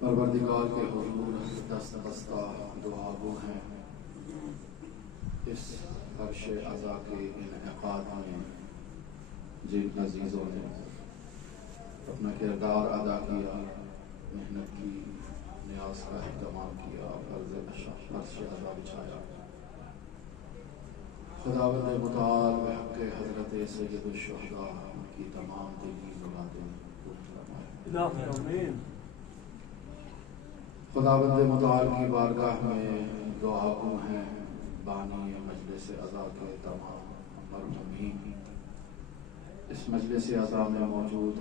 پروردگار کے حضور دست بستہ دعا گو ہیں اس عرش عزا کے انعقاد میں جن عزیزوں نے اپنا کردار ادا کیا، محنت کی، نیاز کا اہتمام کیا، عرش عزا بچھایا، خداوند متعال بحق حضرت سید الشہداء کی تمام دلی مرادیں پورا فرمائے۔ خداوند متعال کی بارگاہ میں دعا گو ہیں بانی مجلس عزا کے تمام مرحومین، اس مجلس عزا میں موجود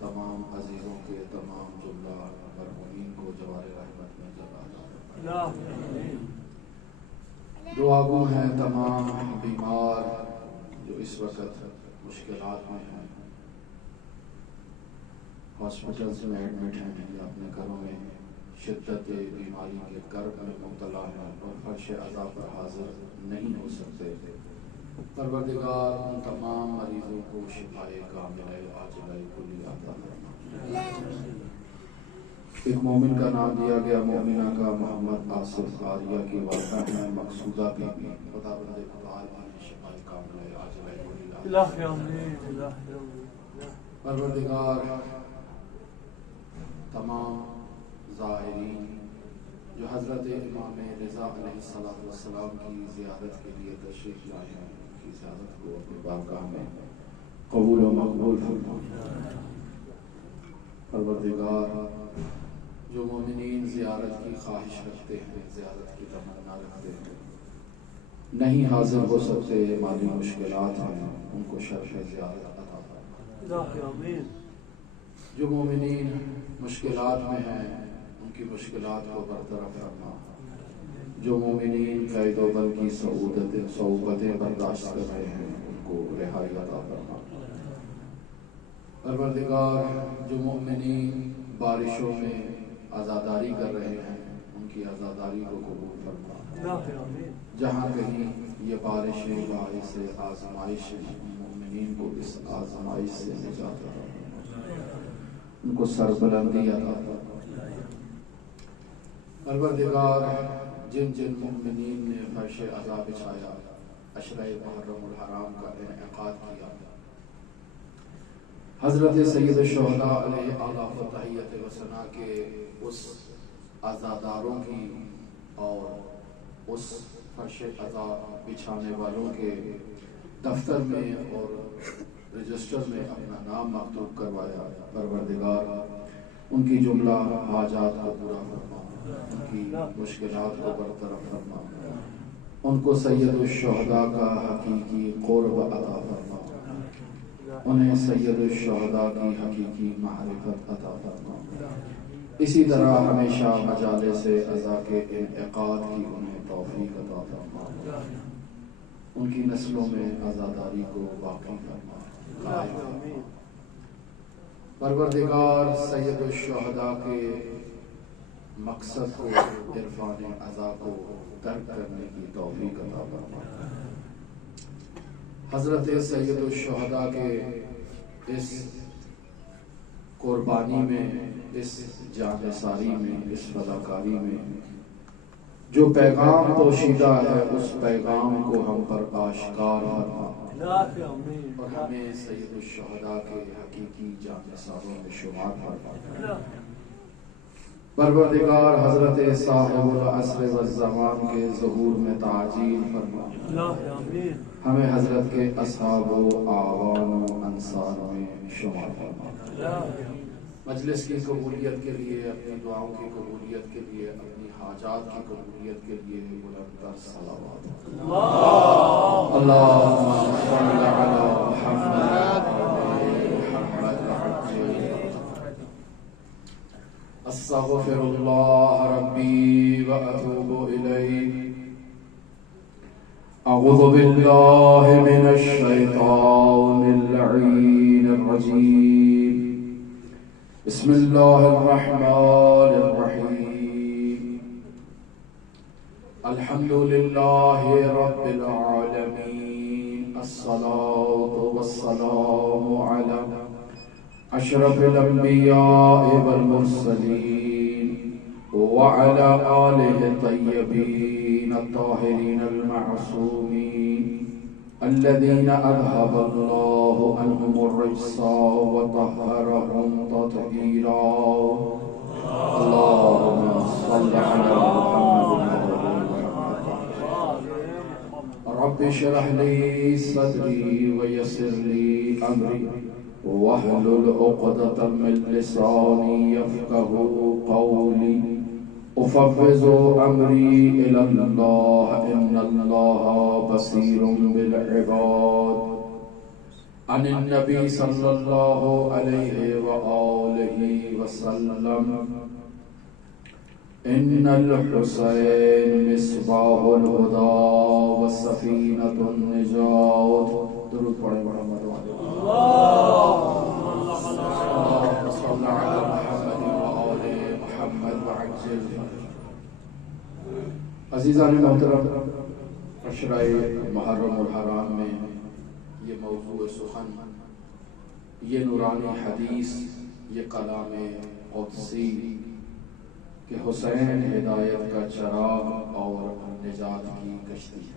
تمام عزیزوں کے تمام جملہ مرحومین کو جوار رحمت میں جگہ دعا گو ہیں تمام بیمار جو اس وقت مشکلات میں ہیں، ہاسپٹلز میں ایڈمٹ ہیں یا اپنے گھروں میں شدت بیماری کے کرب میں مبتلا ہیں اور فرش عزا پر حاضر نہیں ہو سکتے، پروردگار ان تمام مریضوں کو شفائے کاملہ عاجلہ کلی عطا فرما۔ ایک مومن کا نام دیا گیا، مومنہ کا محمد آصف عاریہ کی والدہ ہیں مقصودہ بی بی، خداوند متعال انہیں شفائے کاملہ عاجلہ کلی عطا فرما۔ پروردگار تمام زائرین جو حضرت امام رضا علیہ السلام کی زیارت کے لیے تشریف لائے ہیں، ان کی زیارت کو اپنے بارگاہ میں قبول و مقبول فرما۔ پروردگار جو مومنین زیارت کی خواہش رکھتے ہیں، زیارت کی تمنا رکھتے ہیں، نہیں حاضر ہو سکتے، مالی مشکلات ہیں، ان کو شرف زیارت عطا فرما۔ جو مومنین مشکلات میں ہیں ان کی مشکلات کو برطرف فرما، جو مومنین قید و بند کی صعوبتیں برداشت کر رہے ہیں ان کو رہائی عطا فرما۔ پروردگار جو مومنین بارشوں میں عزاداری کر رہے ہیں ان کی عزاداری کو قبول فرما، جہاں کہیں یہ بارشیں باعث آزمائش ہیں مومنین کو اس آزمائش سے نجات عطا فرما، ان کو سربلندی عطا فرما۔ پروردگار جن جن مومنین نے فرش عزا بچھایا، عشرہ محرم الحرام کا انعقاد کیا، حضرت سید الشہداء علیہ آلاف و تحیت و ثنا کے اس عزاداروں کی اور اس فرش عزا بچھانے والوں کے دفتر میں اور رجسٹر میں اپنا نام مکتوب کروایا، پروردگار ان کی جملہ حاجات کو پورا فرما، ان کی مشکلات کو برطرف فرما، ان کو سید الشہداء کا حقیقی قرب عطا فرما، انہیں سید الشہداء کی حقیقی معرفت عطا فرما۔ اسی طرح ہمیشہ مجالس عزا کے انعقاد کی انہیں توفیق عطا فرما، ان کی نسلوں میں عزاداری کو باقی فرما۔ پروردگار سید الشہداء کے مقصد کو، عرفان عزا کو درک کرنے کی توفیق عطا فرما۔ حضرت سید الشہداء کے اس قربانی میں، اس جان ساری میں، اس فداکاری میں جو پیغام پوشیدہ ہے اس پیغام کو ہم پر آشکار فرما اور ہمیں سید الشہداء کے حقیقی جانثاروں میں شمار فرما۔ پروردگار حضرت صاحب العصر والزمان کے ظہور میں تعجیل فرما، ہمیں حضرت کے اصحاب و اعوان و انصار میں شمار فرما۔ مجلس کی قبولیت کے لیے، اپنی دعاؤں کی قبولیت کے لیے، اپنی حاجات کی قبولیت کے لیے بلند تر صلوات۔ اللہم صل علی محمد استغفر اللہ ربی و اتوب الیہ، اعوذ باللہ من الشیطان اللعین الرجیم، بسم اللہ الرحمن الرحیم، الحمد للہ رب العالمین، الصلاة والسلام علی اشرف الانبیاء والمرسلین وعلى آله الطيبين الطاهرين المعصومين الذين أذهب الله عنهم الرجس وطهرهم تطهيرا. اللهم صل على محمد رب اشرح لي صدري ويسر لي أمري واحلل عقدة من لساني يفقهوا قولي. أفوض أمري إلى الله إن الله بصير بالعباد. عن النبي صلى الله عليه وآله وسلم إن الحسين مصباح الهدى وسفينة النجاة. درود پڑھیں محمد اللهم صل على محمد وآل محمد وعجل. عزیزان محترم، عشرہ محرم الحرام میں یہ موضوع سخن، یہ نورانی حدیث، یہ کلام قدسی کہ حسین ہدایت کا چراغ اور نجات کی کشتی ہے،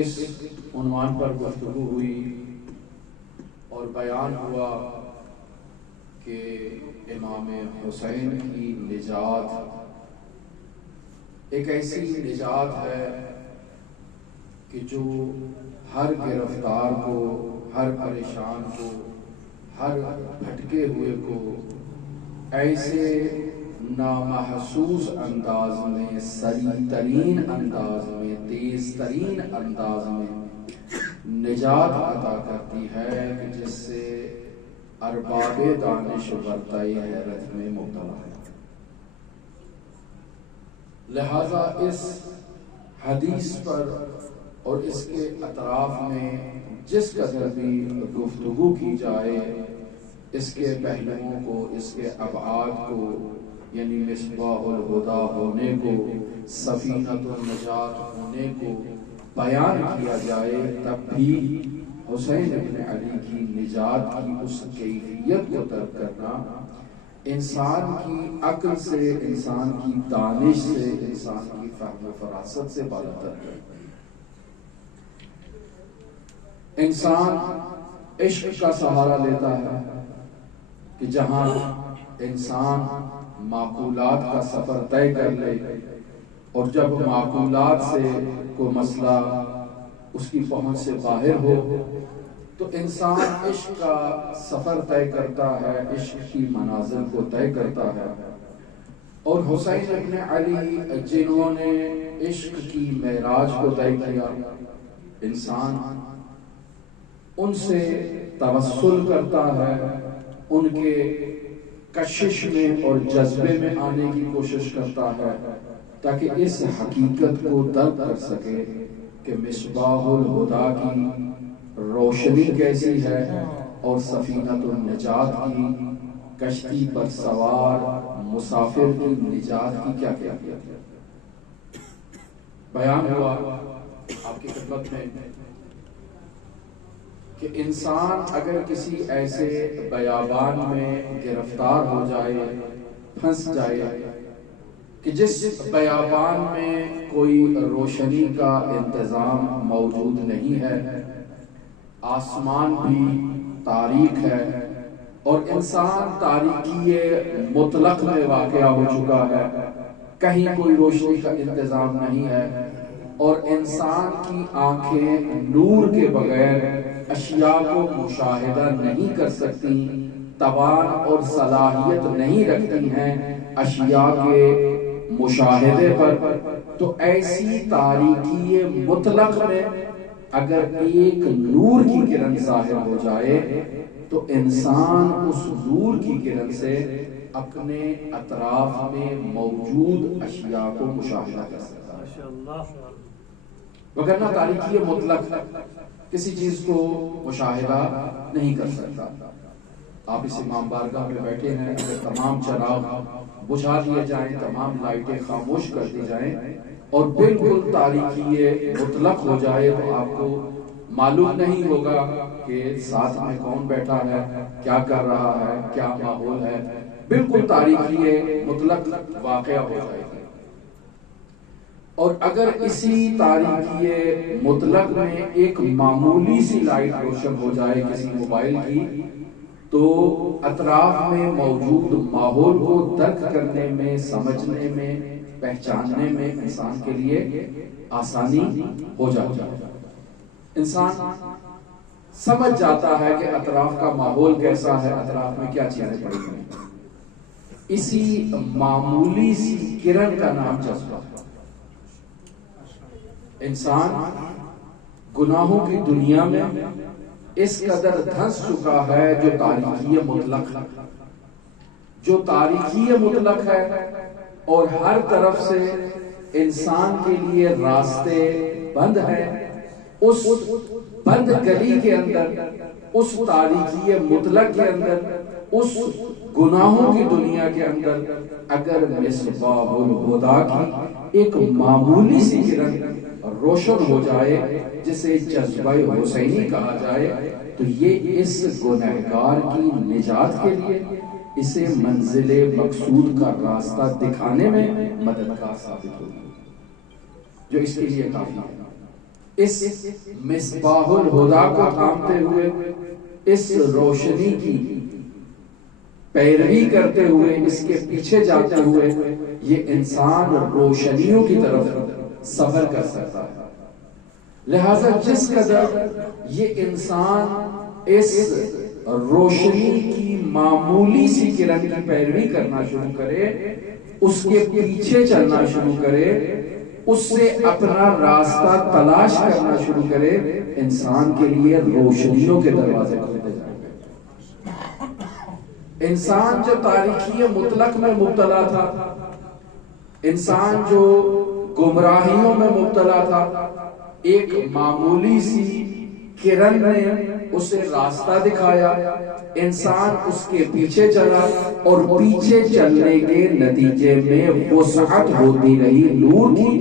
اس عنوان پر گفتگو ہوئی اور بیان ہوا کہ امام حسین کی نجات ایک ایسی نجات ہے کہ جو ہر گرفتار کو، ہر پریشان کو، ہر بھٹکے ہوئے کو ایسے نامحسوس انداز میں، سریع ترین انداز میں، تیز ترین انداز میں نجات عطا کرتی ہے کہ جس سے ارباب دانش برتائی حیرت میں مبتلا ہے. لہذا اس حدیث پر اور اس کے اطراف میں جس قدر بھی گفتگو کی جائے، اس کے پہلوؤں کو، اس کے ابعاد کو، یعنی مصباح الہدیٰ ہونے کو، سفینۃ النجات ہونے کو بیان کیا جائے، تب بھی حسین ابن علی کی نجات کی اس کیفیت کو درک کرنا انسان کی عقل سے، انسان کی دانش سے، انسان کی فہم و فراست سے بالاتر ہے. انسان عشق کا سہارا لیتا ہے کہ جہاں انسان معقولات کا سفر طے کر لے، اور جب معقولات سے کوئی مسئلہ اس کی پہنچ سے باہر ہو تو انسان عشق کا سفر طے کرتا ہے، عشق کی منازل کو طے کرتا ہے. اور حسین ابن علی جنہوں نے عشق کی معراج کو طے کیا، انسان ان سے توسل کرتا ہے، ان کے کشش میں اور جذبے میں آنے کی کوشش کرتا ہے تاکہ اس حقیقت کو درک کر سکے کہ مصباح الہدیٰ کی روشنی کیسی ہے اور سفینۃ النجات کی کشتی پر سوار مسافر کی نجات کی کیا کیفیت ہے. بیان ہوا آپ کی خدمت میں کہ انسان اگر کسی ایسے بیابان میں گرفتار ہو جائے، پھنس جائے کہ جس بیابان میں کوئی روشنی کا انتظام موجود نہیں ہے، آسمان بھی تاریک ہے اور انسان تاریکی مطلق میں واقع ہو چکا ہے، کہیں کوئی روشنی کا انتظام نہیں ہے، اور انسان کی آنکھیں نور کے بغیر اشیاء کو مشاہدہ نہیں کر سکتی، توان اور صلاحیت نہیں رکھتی ہیں اشیاء کے مشاہدے پر. تو ایسی تاریکی مطلق میں اگر ایک نور کی کرن ظاہر ہو جائے تو انسان اس نور کی کرن سے اپنے اطراف میں موجود اشیاء کو مشاہدہ کر سکتا ہے، وگرنہ تاریکی مطلق کسی چیز کو مشاہدہ نہیں کر سکتا. آپ اس امام بارگاہ میں بیٹھے ہیں، اگر تمام چراغ بجھا دیے جائیں، تمام لائٹیں خاموش کر دی جائیں اور بالکل تاریکی مطلق ہو جائے تو آپ کو معلوم نہیں ہوگا کہ ساتھ میں کون بیٹھا ہے، کیا کر رہا ہے، کیا ماحول ہے، بالکل تاریکی مطلق واقعہ ہو جائے گا۔ اور اگر اسی تاریکی مطلق میں ایک معمولی سی لائٹ روشن ہو جائے کسی موبائل کی، تو اطراف میں موجود ماحول کو درک کرنے میں، سمجھنے میں، پہچاننے میں انسان کے لیے آسانی ہو جاتی ہے۔ انسان سمجھ جاتا ہے کہ اطراف کا ماحول کیسا ہے، اطراف میں کیا چیزیں پڑی ہیں۔ اسی معمولی سی کرن کا نام جذبہ ہے۔ انسان گناہوں کی دنیا میں اس قدر دھنس چکا ہے جو تاریکی مطلق ہے، جو تاریکی مطلق ہے، اور ہر طرف سے انسان کے لیے راستے بند ہیں۔ اس بند گلی کے اندر، اس تاریکی مطلق کے اندر، اس گناہوں کی دنیا کے اندر اگر مصباح الہدیٰ کی ایک معمولی سی کرن روشن ہو جائے، جسے جذبہ حسینی کہا جائے، تو یہ اس گنہگار کی نجات کے لیے، اسے منزل مقصود کا راستہ دکھانے میں مددگار ثابت ہوگی، جو اس کے لیے کافی ہے۔ اس مصباح الہدیٰ کو تھامتے ہوئے، اس روشنی کی پیروی کرتے ہوئے، اس کے پیچھے جاتے ہوئے، یہ انسان روشنیوں کی طرف سفر کر سکتا ہے۔ لہذا جس قدر یہ انسان اس روشنی کی معمولی سی کرن کی پیروی کرنا شروع کرے، اس کے پیچھے چلنا شروع کرے، اس سے اپنا راستہ تلاش کرنا شروع کرے، انسان کے لیے روشنیوں کے دروازے کھلتے جائیں گے۔ انسان جو تاریکی مطلق میں مبتلا تھا، انسان جو گمراہیوں میں مبتلا تھا، ایک معمولی سی کرن نے اسے راستہ دکھایا، انسان اس کے پیچھے چلا، اور پیچھے چلنے کے نتیجے میں وسعت ہوتی رہی نور کی،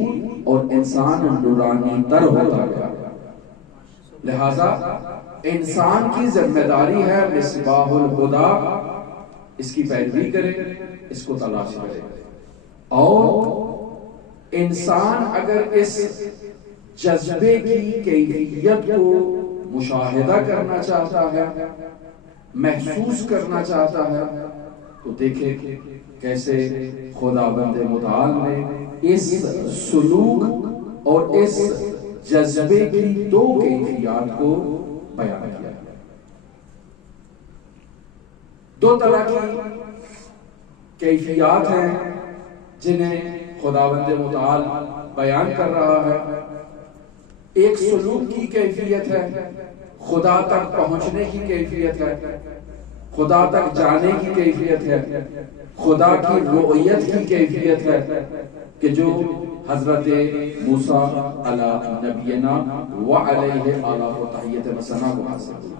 اور انسان نورانی تر ہوتا گیا۔ لہذا انسان کی ذمہ داری ہے مصباح الہدیٰ اس کی پیروی کرے، اس کو تلاش کرے، اور انسان اگر اس جذبے کی کیفیت کو مشاہدہ کرنا چاہتا ہے، محسوس کرنا چاہتا ہے، تو دیکھے کیسے خداوند متعال نے اس سلوک اور اس جذبے کی دو کیفیات کو بیان کیا ہے۔ دو طرح کی کیفیات ہیں جنہیں خداوند متعال بیان کر رہا ہے۔ ایک سلوک کی کیفیت ہے، خدا تک پہنچنے کی کیفیت ہے، خدا تک جانے کی کیفیت ہے، خدا کی رؤیت کی کیفیت ہے، کہ جو حضرت موسیٰ علی نبینا وعلیہ آلہ و تحیت و ثنا کو حاصل ہوئی۔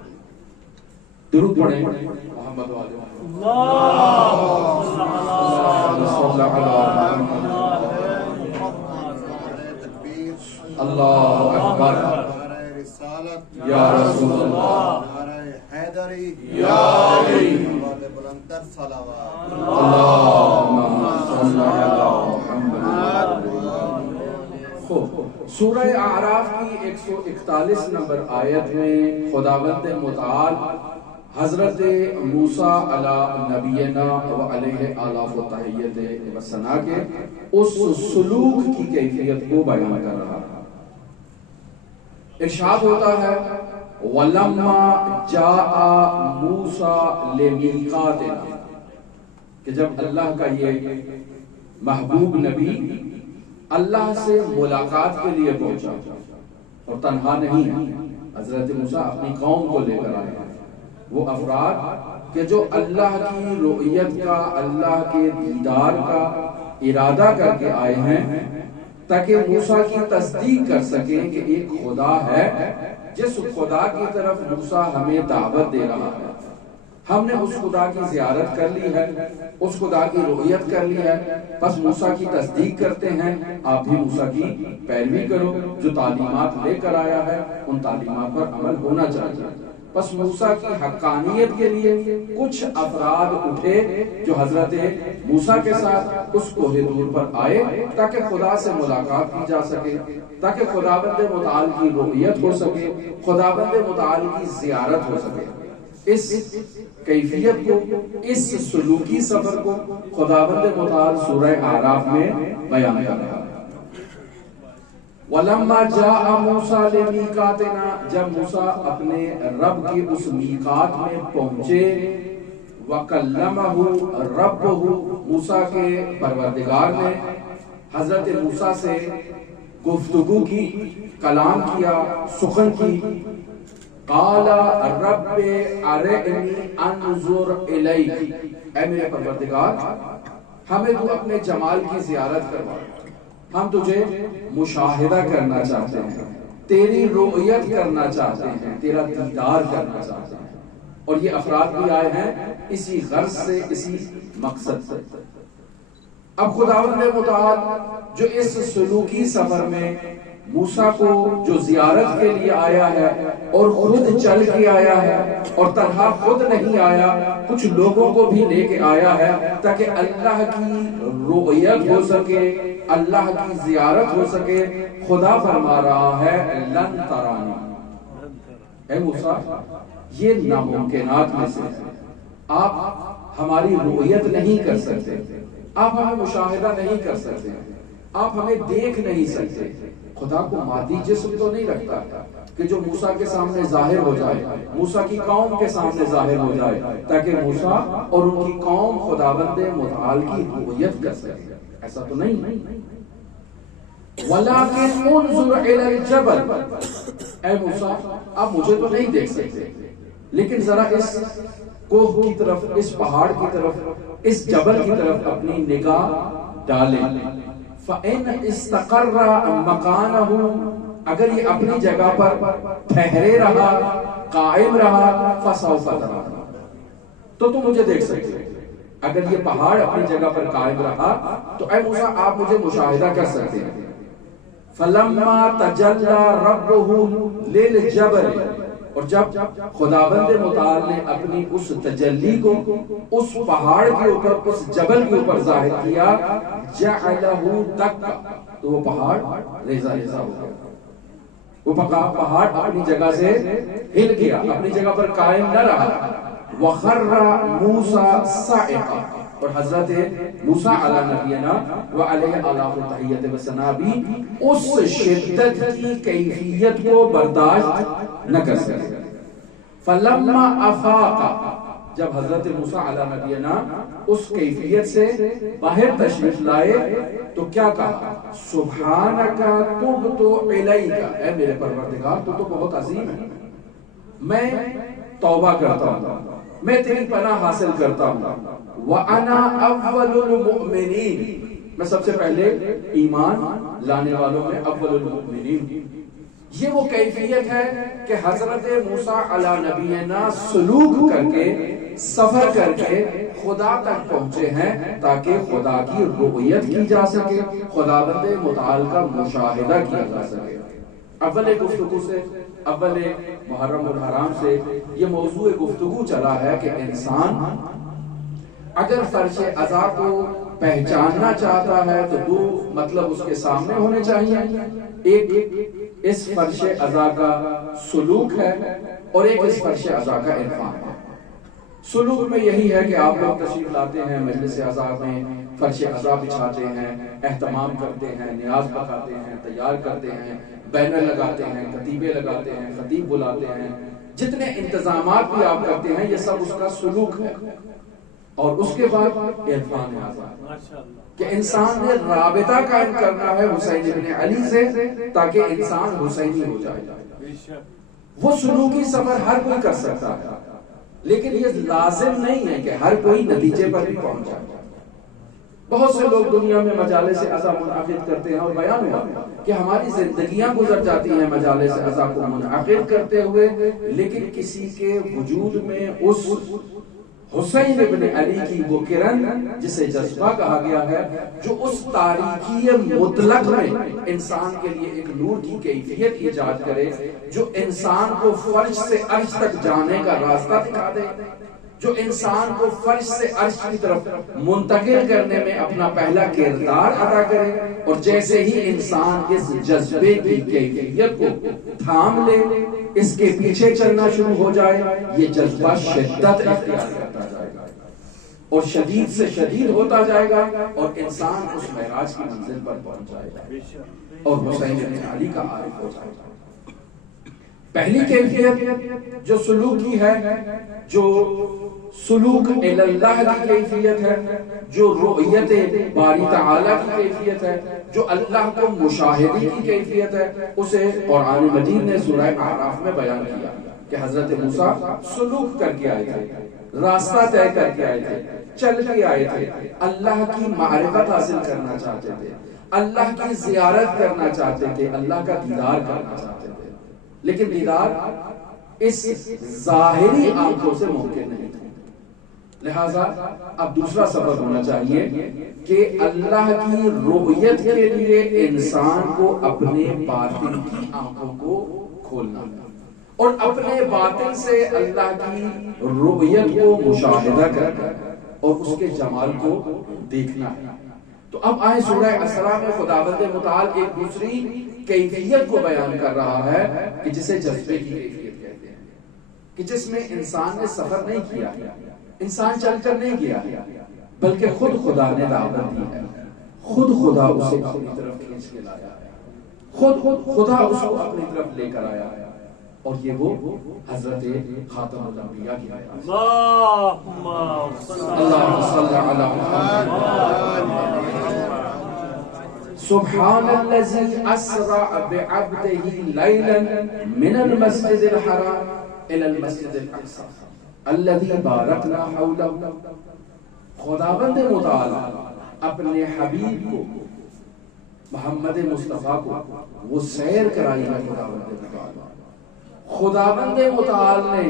درود پڑھیں محمد وعلیہ اللہ اکبر، یا رسول اللہ، حیدری، یا علی، بلندر صلوات، اللہم صلی علی محمد۔ سورہ اعراف کی 141 نمبر آیت میں خداوند متعال حضرت موسیٰ علی نبینا و علیہ آلہ و تحیت و ثنا کے اس سلوک کی کیفیت کو بیان کر رہا ہے۔ ارشاد ہوتا ہے وَلَمَّا جَاءَ مُوسَىٰ لِمِيقَاتِنَا، کہ جب اللہ کا یہ محبوب نبی اللہ سے ملاقات کے لیے پہنچا، اور تنہا نہیں ہے، حضرت موسیٰ اپنی قوم کو لے کر آئے ہیں، وہ افراد کہ جو اللہ کی رؤیت کا، اللہ کے دیدار کا ارادہ کر کے آئے ہیں، تاکہ موسیٰ کی تصدیق کر سکیں کہ ایک خدا ہے، جس خدا کی طرف موسیٰ ہمیں دعوت دے رہا ہے، ہم نے اس خدا کی زیارت کر لی ہے، اس خدا کی رؤیت کر لی ہے، بس موسیٰ کی تصدیق کرتے ہیں، آپ بھی موسیٰ کی پیروی کرو، جو تعلیمات لے کر آیا ہے ان تعلیمات پر عمل ہونا چاہیے۔ بس موسیٰ کی حقانیت کے لیے کچھ افراد اٹھے جو حضرت موسیٰ کے ساتھ اس کوہ طور پر آئے تاکہ خدا سے ملاقات کی جا سکے، تاکہ خداوند متعال کی رؤیت ہو سکے، خداوند متعال کی زیارت ہو سکے۔ اس کیفیت کو، اس سلوکی سفر کو خداوند متعال سورہ اعراف میں بیان کر رہا ہے۔ وَلَمَّا جَاءَ مُوسَىٰ لِمِيقَاتِنَا، جب موسیٰ اپنے رب کی اس میقات میں پہنچے، وَكَلَّمَهُ رَبُّهُ، موسیٰ کے پروردگار نے حضرت موسیٰ سے گفتگو کی، کلام کیا، سخن کی۔ قَالَ رَبِّ أَرِنِي أَنظُرْ إِلَيْكَ، اے میرے پروردگار ہمیں تو اپنے جمال کی زیارت کروا، ہم تجھے مشاہدہ کرنا چاہتے ہیں، تیری رؤیت کرنا چاہتے ہیں، تیرا دیدار کرنا چاہتے ہیں۔ اور یہ افراد بھی آئے ہیں اسی غرض سے، اسی مقصد سے۔ اب خداوند متعال جو اس سلوکی سفر میں موسیٰ کو جو زیارت کے لیے آیا ہے اور خود چل کے آیا ہے، اور تنہا خود نہیں آیا، کچھ لوگوں کو بھی لے کے آیا ہے تاکہ اللہ کی رؤیت ہو سکے، اللہ کی زیارت ہو سکے۔ خدا فرما رہا ہے لن ترانی، اے موسیٰ یہ ناممکنات میں سے ہے، آپ ہماری رؤیت نہیں کر سکتے، آپ ہمیں مشاہدہ نہیں کر سکتے، آپ ہمیں دیکھ نہیں سکتے۔ خدا کو مادی جسم تو نہیں رکھتا کہ جو موسیٰ کے سامنے ظاہر ہو جائے، موسیٰ کی قوم کے سامنے ظاہر ہو جائے تاکہ موسیٰ اور ان کی قوم خداوند متعال کی رؤیت کر سکے، ایسا تو نہیں۔ وَلَٰكِنْ انظُرْ إِلَى الْجَبَلِ، اے موسیٰ آپ مجھے تو نہیں دیکھ سکتے، لیکن ذرا اس کوہ کی طرف، اس پہاڑ کی طرف، اس جبل کی طرف اپنی نگاہ ڈالیں۔ فَإِنْ اسْتَقَرَّ مَكَانَهُ، اگر یہ اپنی جگہ پر ٹھہرے رہا، قائم رہا، فَسَوْفَ تَرَانِی، تو تم مجھے دیکھ سکتے۔ اگر یہ پہاڑ اپنی جگہ پر قائم رہا تو اے موسیٰ آپ مجھے مشاہدہ کر سکتے ہیں۔ فَلَمَّا تَجَلَّى رَبُّهُ لِلْجَبَلِ، اور جب خداوند متعال نے اپنی اس تجلی کو اس پہاڑ کے اوپر، اس جبل کے اوپر ظاہر کیا، جَعَلَهُ دَكَّ، تو وہ پہاڑ ریزہ ریزہ ہو گیا، وہ پہاڑ اپنی جگہ سے ہل گیا، اپنی جگہ پر قائم نہ رہا۔ وَخَرَّ مُوسَىٰ صَاعِقًا، اور حضرت موسیٰ علیہ نبینا وعلیہ آلاف تحیت و ثنا بھی اس شدت کی کیفیت کو برداشت نہ کر سکے۔ فَلَمَّا أَفَاقَ، جب حضرت موسیٰ علیہ نبینا اس کیفیت سے باہر تشریف لائے تو کیا کہا؟ سبحانک تبت الیک، اے میرے پروردگار تو بہت عظیم ہے، میں توبہ کرتا ہوں، میں تیری پناہ حاصل کرتا ہوں۔ وَأَنَا أَوَّلُ الْمُؤْمِنِينَ، میں سب سے پہلے ایمان لانے والوں میں اول المؤمنین۔ یہ وہ کیفیت ہے کہ حضرت موسیٰ علیہ نبینا سلوک کر کے، سفر کر کے خدا تک پہنچے ہیں تاکہ خدا کی رؤیت کی جا سکے، خداوند متعال کا مشاہدہ کیا جا سکے۔ اول گفتگو سے، اول محرم الحرام سے یہ موضوع گفتگو چلا ہے کہ انسان اگر فرش عزا کو پہچاننا چاہتا ہے تو دو مطلب اس کے سامنے ہونے چاہیے، ایک اس فرش عزا کا سلوک ہے اور ایک اس فرش عزا کا عرفان ہے۔ سلوک میں یہی ہے کہ آپ لوگ تشریف لاتے ہیں مجلس عزا میں، فرش عزا بچھاتے ہیں، اہتمام کرتے ہیں، نیاز پکاتے ہیں، تیار کرتے ہیں، بینر لگاتے ہیں، کتیبے لگاتے ہیں، خطیب بلاتے ہیں، جتنے انتظامات بھی آپ کرتے ہیں یہ سب اس کا سلوک ہے۔ اور اس کے بعد عرفان عزا کہ انسان نے رابطہ قائم کرنا ہے حسین ابن علی سے تاکہ انسان حسینی ہو جائے۔ وہ سلوکی سفر ہر کوئی کر سکتا ہے لیکن یہ لازم نہیں ہے کہ ہر کوئی نتیجے پر بھی پہنچ جائے۔ بہت سے لوگ دنیا میں مجالس عزا منعقد کرتے ہیں اور بیان ہوا کہ ہماری زندگیاں گزر جاتی ہیں مجالس عزا کو منعقد کرتے ہوئے، لیکن کسی کے وجود میں اس حسین ابن علی کی وہ کرن جسے جذبہ کہا گیا ہے، جو اس تاریکی مطلق میں انسان کے لیے ایک نور کی کیفیت ایجاد کرے، جو انسان کو فرش سے عرش تک جانے کا راستہ دکھا دے، جو انسان کو فرش سے عرش کی طرف منتقل کرنے میں اپنا پہلا کردار ادا کرے، اور جیسے ہی انسان اس جذبے کی کیفیت کو تھام لے، اس کے پیچھے چلنا شروع ہو جائے، یہ جذبہ شدت اختیار کرتا جائے گا اور شدید سے شدید ہوتا جائے گا، اور انسان اس معراج کی منزل پر پہنچ جائے گا اور حسین بن علی کا عارف ہو جائے گا۔ پہلی کیفیت جو سلوک کی ہے، جو سلوک اللہ کی کیفیت ہے، جو رؤیت باری تعالیٰ کی کیفیت ہے، جو اللہ کو مشاہدے کی کیفیت ہے، اسے قرآن مجید نے سورہ اعراف میں بیان کیا کہ حضرت موسیٰ سلوک کر کے آئے تھے، راستہ طے کر کے آئے تھے، چل کے آئے تھے، اللہ کی معرفت حاصل کرنا چاہتے تھے، اللہ کی زیارت کرنا چاہتے تھے، اللہ کا دیدار کرنا چاہتے تھے، لیکن دیدار اس ظاہری آنکھوں سے ممکن نہیں تھا۔ لہذا اب دوسرا سبب ہونا چاہیے کہ اللہ کی رؤیت کے لیے انسان کو اپنے باطن کی آنکھوں کو کھولنا اور اپنے باطن سے اللہ کی رؤیت کو مشاہدہ کرنا اور اس کے جمال کو دیکھنا ہے۔ تو اب آئے سورہ اسراء میں خداوند متعال ایک دوسری کیفیت کو بیان کر رہا ہے کہ جسے جذبے کی کیفیت کہتے ہیں، کہ جس میں انسان نے سفر نہیں کیا، انسان چل کر نہیں گیا، بلکہ خود خدا نے دعوت دی ہے، خود خدا اسے اپنی طرف کھینچ کے لایا ہے، خود خدا اس کو اپنی طرف لے کر آیا ہے، اور یہ وہ حضرت خاتم الانبیاء کی ہے۔ اللہم صلی علی محمد۔ سبحان الذی اسرع بعبدہ لیلا من المسجد الحرام الى المسجد الاقصی الذی بارکنا حولہ۔ خداوند متعال اپنے حبیب کو، محمد مصطفیٰ کو وہ سیر کرائی ہے۔ خداوند متعال نے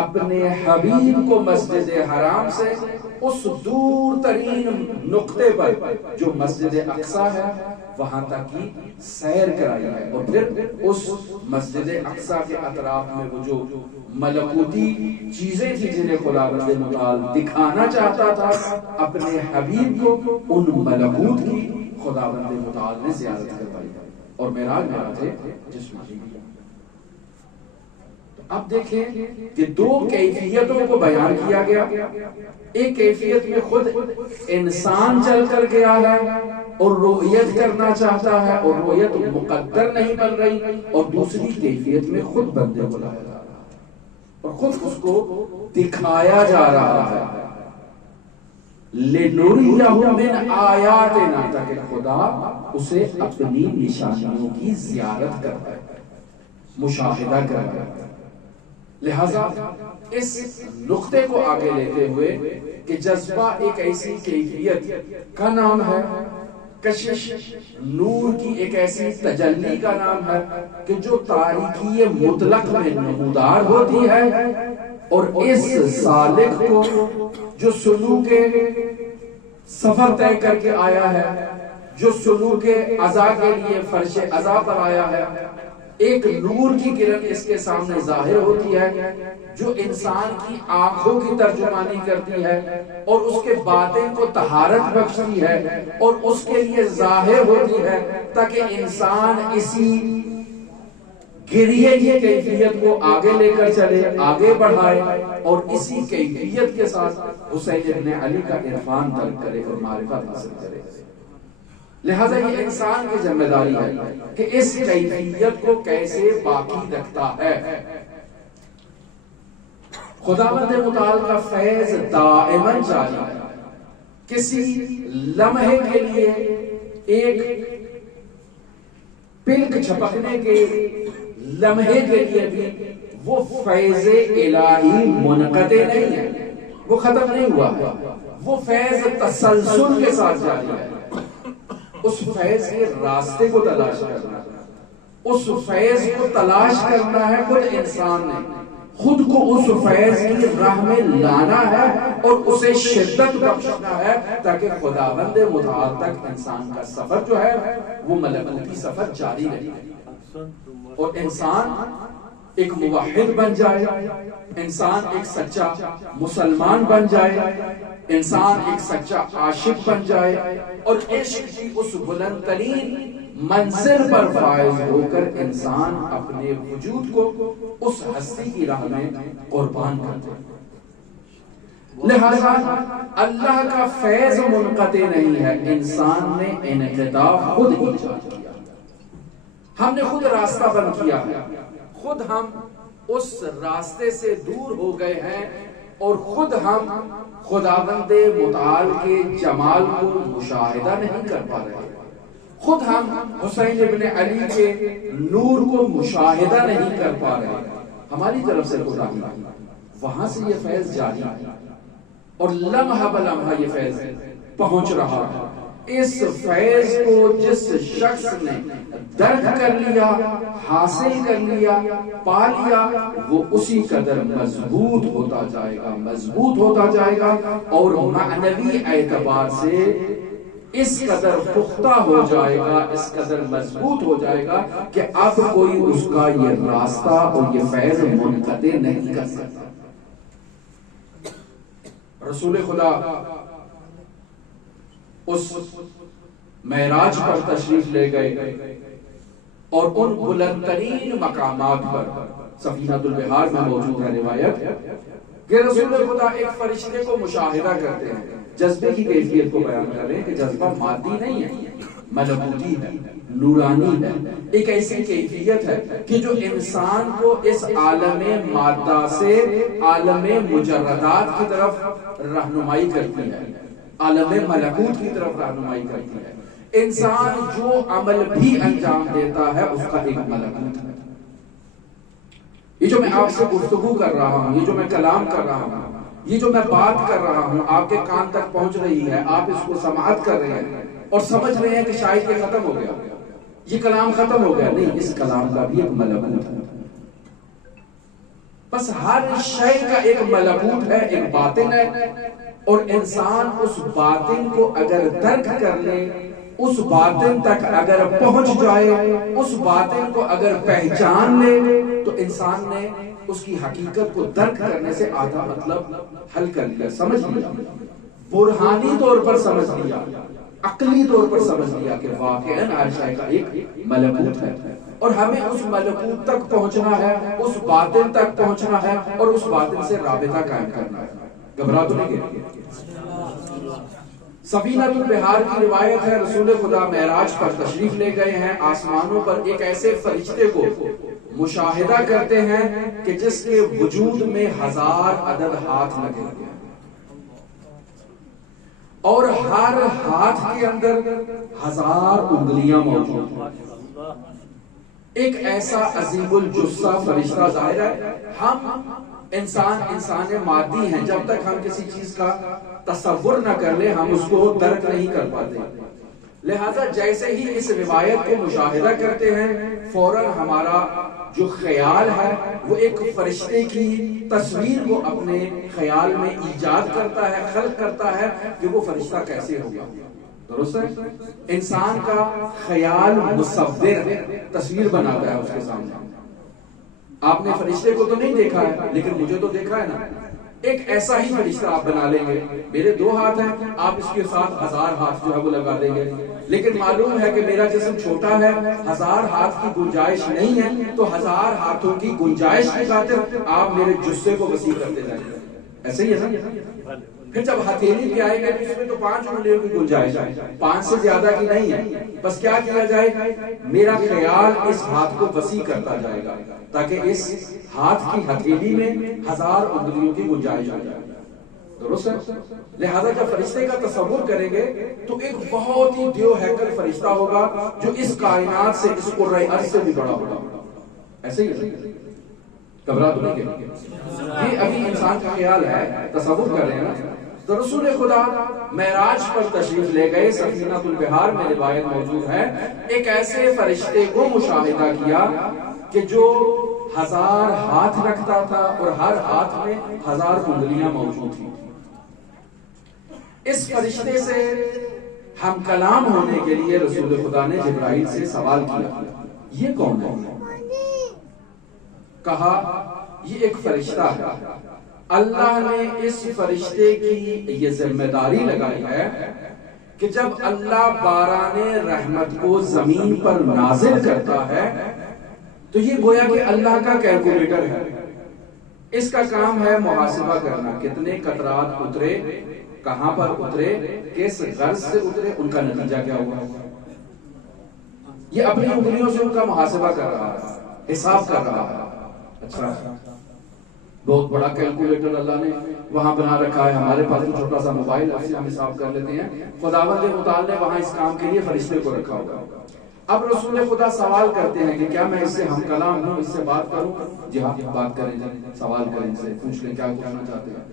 اپنے حبیب کو مسجد حرام سے اس دور ترین نقطے پر جو مسجد اقصی ہے وہاں تک کی سیر کرائی ہے، اور پھر اس مسجد اقصی کے اطراف میں وہ جو ملکوتی چیزیں تھی جنہیں خداوند متعال دکھانا چاہتا تھا اپنے حبیب کو، ان ملکوت کی خداوند متعال نے زیارت کروائی اور معراج معراج جسمانی۔ اب دیکھیں کہ دو کیفیتوں کو بیان کیا گیا، ایک کیفیت میں خود انسان چل کر گیا ہے اور رؤیت کرنا چاہتا ہے اور رؤیت مقدر نہیں بن رہی، اور دوسری کیفیت میں خود بندے کو لایا جا رہا ہے اور خود اس کو دکھایا جا رہا ہے۔ لِنُرِيَهُ مِنْ آیَاتِنَا، تاکہ خدا اسے اپنی نشانیوں کی زیارت کرتا ہے، مشاہدہ کرتا ہے۔ لہذا اس نقطے کو آگے لیتے ہوئے کہ جذبہ ایک ایسی کیفیت کا نام ہے، کشش نور کی ایک ایسی تجلی کا نام ہے کہ جو تاریکی مطلق میں نمودار ہوتی ہے، اور اس سالک کو جو سلوک سفر طے کر کے آیا ہے، جو سلوک عزا کے لیے فرش عزا پر آیا ہے، ایک نور کی کرن اس کے سامنے ظاہر ہوتی ہے جو انسان کی آنکھوں کی ترجمانی کرتی ہے اور اس کے باطن کو طہارت بخشتی ہے اور اس کے لیے ظاہر ہوتی ہے، تاکہ انسان اسی گریے کی کیفیت کو آگے لے کر چلے، آگے بڑھائے، اور اسی کیفیت کے ساتھ حسین ابن علی کا عرفان طلب کرے اور معرفت حاصل کرے۔ لہذا یہ انسان کی ذمہ داری ہے کہ اس کیفیت کو کیسے باقی رکھتا ہے۔ خداوند متعال کا فیض دائماً جاری ہے، کسی لمحے کے لیے ایک پلک چھپکنے کے لمحے کے لیے بھی وہ فیض الہی منقطع نہیں ہے، وہ ختم نہیں ہوا ہے، وہ فیض تسلسل کے ساتھ جاری ہے۔ اس فیض کے راستے کو تلاش کرنا ہے، اس فیض کو تلاش کرنا ہے خود انسان نے، خود کو اس فیض کی راہ میں لانا ہے اور اسے شدت بخشنا ہے تاکہ خداوند متعال تک انسان کا سفر جو ہے وہ ملکوتی سفر جاری رہے اور انسان ایک موحد بن جائے، انسان ایک سچا مسلمان بن جائے، انسان ایک سچا عاشق بن جائے اور عشق کی اس بلند ترین منزل پر فائز ہو کر انسان اپنے وجود کو اس ہستی کی راہ میں قربان کر دے۔ لہذا اللہ کا فیض منقطع نہیں ہے، انسان نے انقطاع خود ایجاد کیا، ہم نے خود راستہ بند کیا ہے، خود ہم اس راستے سے دور ہو گئے ہیں اور خود ہم خداوند متعال کے جمال کو مشاہدہ نہیں کر پا رہے، خود ہم حسین ابن علی کے نور کو مشاہدہ نہیں کر پا رہے، ہماری طرف سے خدا نہیں، وہاں سے یہ فیض جاری اور لمحہ بلمحہ یہ فیض پہنچ رہا ہے۔ اس فیض کو جس شخص نے درک کر لیا، حاصل کر لیا، پا لیا، وہ اسی قدر مضبوط ہوتا جائے گا، مضبوط ہوتا جائے گا اور معنوی اعتبار سے اس قدر پختہ ہو جائے گا، اس قدر مضبوط ہو جائے گا کہ اب کوئی اس کا یہ راستہ اور یہ فیض منقطع نہیں کر سکتا۔ رسول خدا اس معراج پر تشریف لے گئے اور ان بلند ترین مقامات پر سفینۃ البحار میں موجود ہے روایت کہ رسول خدا ایک فرشتے کو مشاہدہ کرتے ہیں، جذبے کی کیفیت کو بیان کر رہے ہیں کہ جذبہ مادی نہیں ہے، ملکوتی ہے، نورانی ہے، ایک ایسی کیفیت ہے کہ جو انسان کو اس عالم مادہ سے عالم مجردات کی طرف رہنمائی کرتی ہے، عالم ملکوت کی طرف رہنمائی کرتی ہے۔ انسان جو عمل بھی انجام دیتا ہے اس کا ایک ملکوت ہے۔ یہ جو میں آپ سے گفتگو کر رہا ہوں، یہ جو میں کلام کر رہا ہوں، یہ جو میں بات کر رہا ہوں، آپ کے کان تک پہنچ رہی ہے، آپ اس کو سماعت کر رہے ہیں اور سمجھ رہے ہیں کہ شاید یہ ختم ہو گیا، یہ کلام ختم ہو گیا، نہیں، اس کلام کا بھی ایک ملکوت ہے۔ بس ہر شے کا ایک ملکوت ہے، ایک باطن ہے، اور انسان اس باطن کو اگر درک کر لے، اس باطن تک اگر پہنچ جائے، اس باطن کو اگر پہچان لے تو انسان نے اس کی حقیقت کو درک کرنے سے آدھا مطلب حل کر لیا، سمجھ لیا، برہانی طور پر سمجھ لیا، عقلی طور پر سمجھ لیا کہ واقعاً ہر شے کا ایک ملکوت ہے اور ہمیں اس ملکوت تک پہنچنا ہے، اس باطن تک پہنچنا ہے اور اس باطن سے رابطہ قائم کرنا ہے۔ گھبرا تو نہیں گئے؟ سفینۃ البحار کی روایت ہے، رسول خدا معراج پر تشریف لے گئے ہیں، آسمانوں پر ایک ایسے فرشتے کو مشاہدہ کرتے ہیں کہ جس کے وجود میں 1000 عدد ہاتھ لگے ہوئے ہیں اور ہر ہاتھ کے اندر 1000 انگلیاں موجود ہیں۔ ایک ایسا عظیم الجثہ فرشتہ ظاہر ہے، ہم انسان مادی ہیں، جب تک ہم کسی چیز کا تصور نہ کر لیں ہم اس کو درک نہیں کر پاتے، لہذا جیسے ہی اس روایت کو مشاہدہ کرتے ہیں فوراً ہمارا جو خیال ہے وہ ایک فرشتے کی تصویر کو اپنے خیال میں ایجاد کرتا ہے، خلق کرتا ہے کہ وہ فرشتہ کیسے ہوگا۔ درست ہے؟ انسان کا خیال مصور ہے، تصویر بناتا ہے اس کے سامنے۔ آپ نے فرشتے کو تو نہیں دیکھا ہے لیکن مجھے تو دیکھا ہے نا، ایک ایسا ہی فرشتہ آپ بنا لیں گے، میرے 2 ہاتھ ہیں، آپ اس کے ساتھ 1000 ہاتھ جو ہے وہ لگا دیں گے، لیکن معلوم ہے کہ میرا جسم چھوٹا ہے، 1000 ہاتھ کی گنجائش نہیں ہے، تو 1000 ہاتھوں کی گنجائش کی خاطر آپ میرے جسے کو وسیع کرتے جائیں گے، ایسے ہی ہے نا۔ پھر جب ہتھیلی پہ آئے گا تو اس میں تو 5 انگلیوں کی گنجائش ہے، 5 سے زیادہ کی نہیں ہے، بس کیا کیا جائے، میرا خیال اس ہاتھ کو وسیع کرتا جائے گا تاکہ اس ہاتھ کی ہتھیلی میں 1000 انگلیوں کی گنجائش آ جائے۔ درست ہے؟ لہذا جب فرشتے کا تصور کریں گے تو ایک بہت ہی دیو ہیکل فرشتہ ہوگا جو اس کائنات سے، اس قرۂ ارض سے بھی بڑا ہوگا، ایسے ہی ہے۔ گھبرا تو نہیں گئے؟ یہ ابھی انسان کا خیال ہے، تصور کر رہے ہیں نا۔ تو رسول خدا معراج پر تشریف لے گئے، سفینۃ البحار میں روایت موجود ہے، ایک ایسے فرشتے کو مشاہدہ کیا کہ جو 1000 ہاتھ رکھتا تھا اور ہر ہاتھ میں 1000 انگلیاں موجود تھیں. اس فرشتے سے ہم کلام ہونے کے لیے رسول خدا نے جبرائیل سے سوال کیا یہ کون ہے؟ کہا یہ ایک فرشتہ ہے. اللہ نے اس فرشتے کی یہ ذمہ داری لگائی ہے کہ جب اللہ باران رحمت کو زمین پر نازل کرتا ہے تو یہ گویا کہ اللہ کا کیلکولیٹر ہے. اس کا کام ہے محاسبہ کرنا، کتنے قطرات اترے، کہاں پر اترے، کس غرض سے اترے، ان کا نتیجہ کیا ہوا. یہ اپنی انگلیوں سے ان کا محاسبہ کر رہا ہے، حساب کر رہا ہے. اچھا بہت بڑا کیلکولیٹر اللہ نے وہاں بنا رکھا ہے. ہمارے پاس تو چھوٹا سا موبائل ہے، اس سے ہم حساب کر لیتے ہیں. خداوند متعال نے وہاں اس کام کے لیے فرشتے کو رکھا ہوگا. اب رسول خدا سوال کرتے ہیں کہ کیا میں اس سے ہم کلام ہوں، اس سے بات کروں؟ جی ہاں بات کریں، سوال کریں، ان سے پوچھ لیں کیا پوچھنا چاہتے ہیں.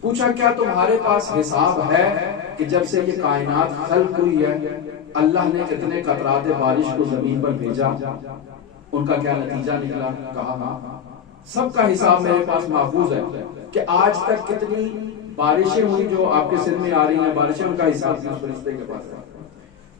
پوچھا کیا تمہارے پاس حساب ہے کہ جب سے یہ کائنات خلق ہوئی ہے اللہ نے کتنے قطرات بارش کو زمین پر بھیجا، ان کا کیا نتیجہ نکلا؟ کہا ہاں سب کا حساب میرے پاس محفوظ ہے کہ آج تک کتنی بارشیں ہوئی جو آپ کے سن میں آ رہی ہیں بارشیں، ان کا حساب بھی اس فرشتے کے پاس ہے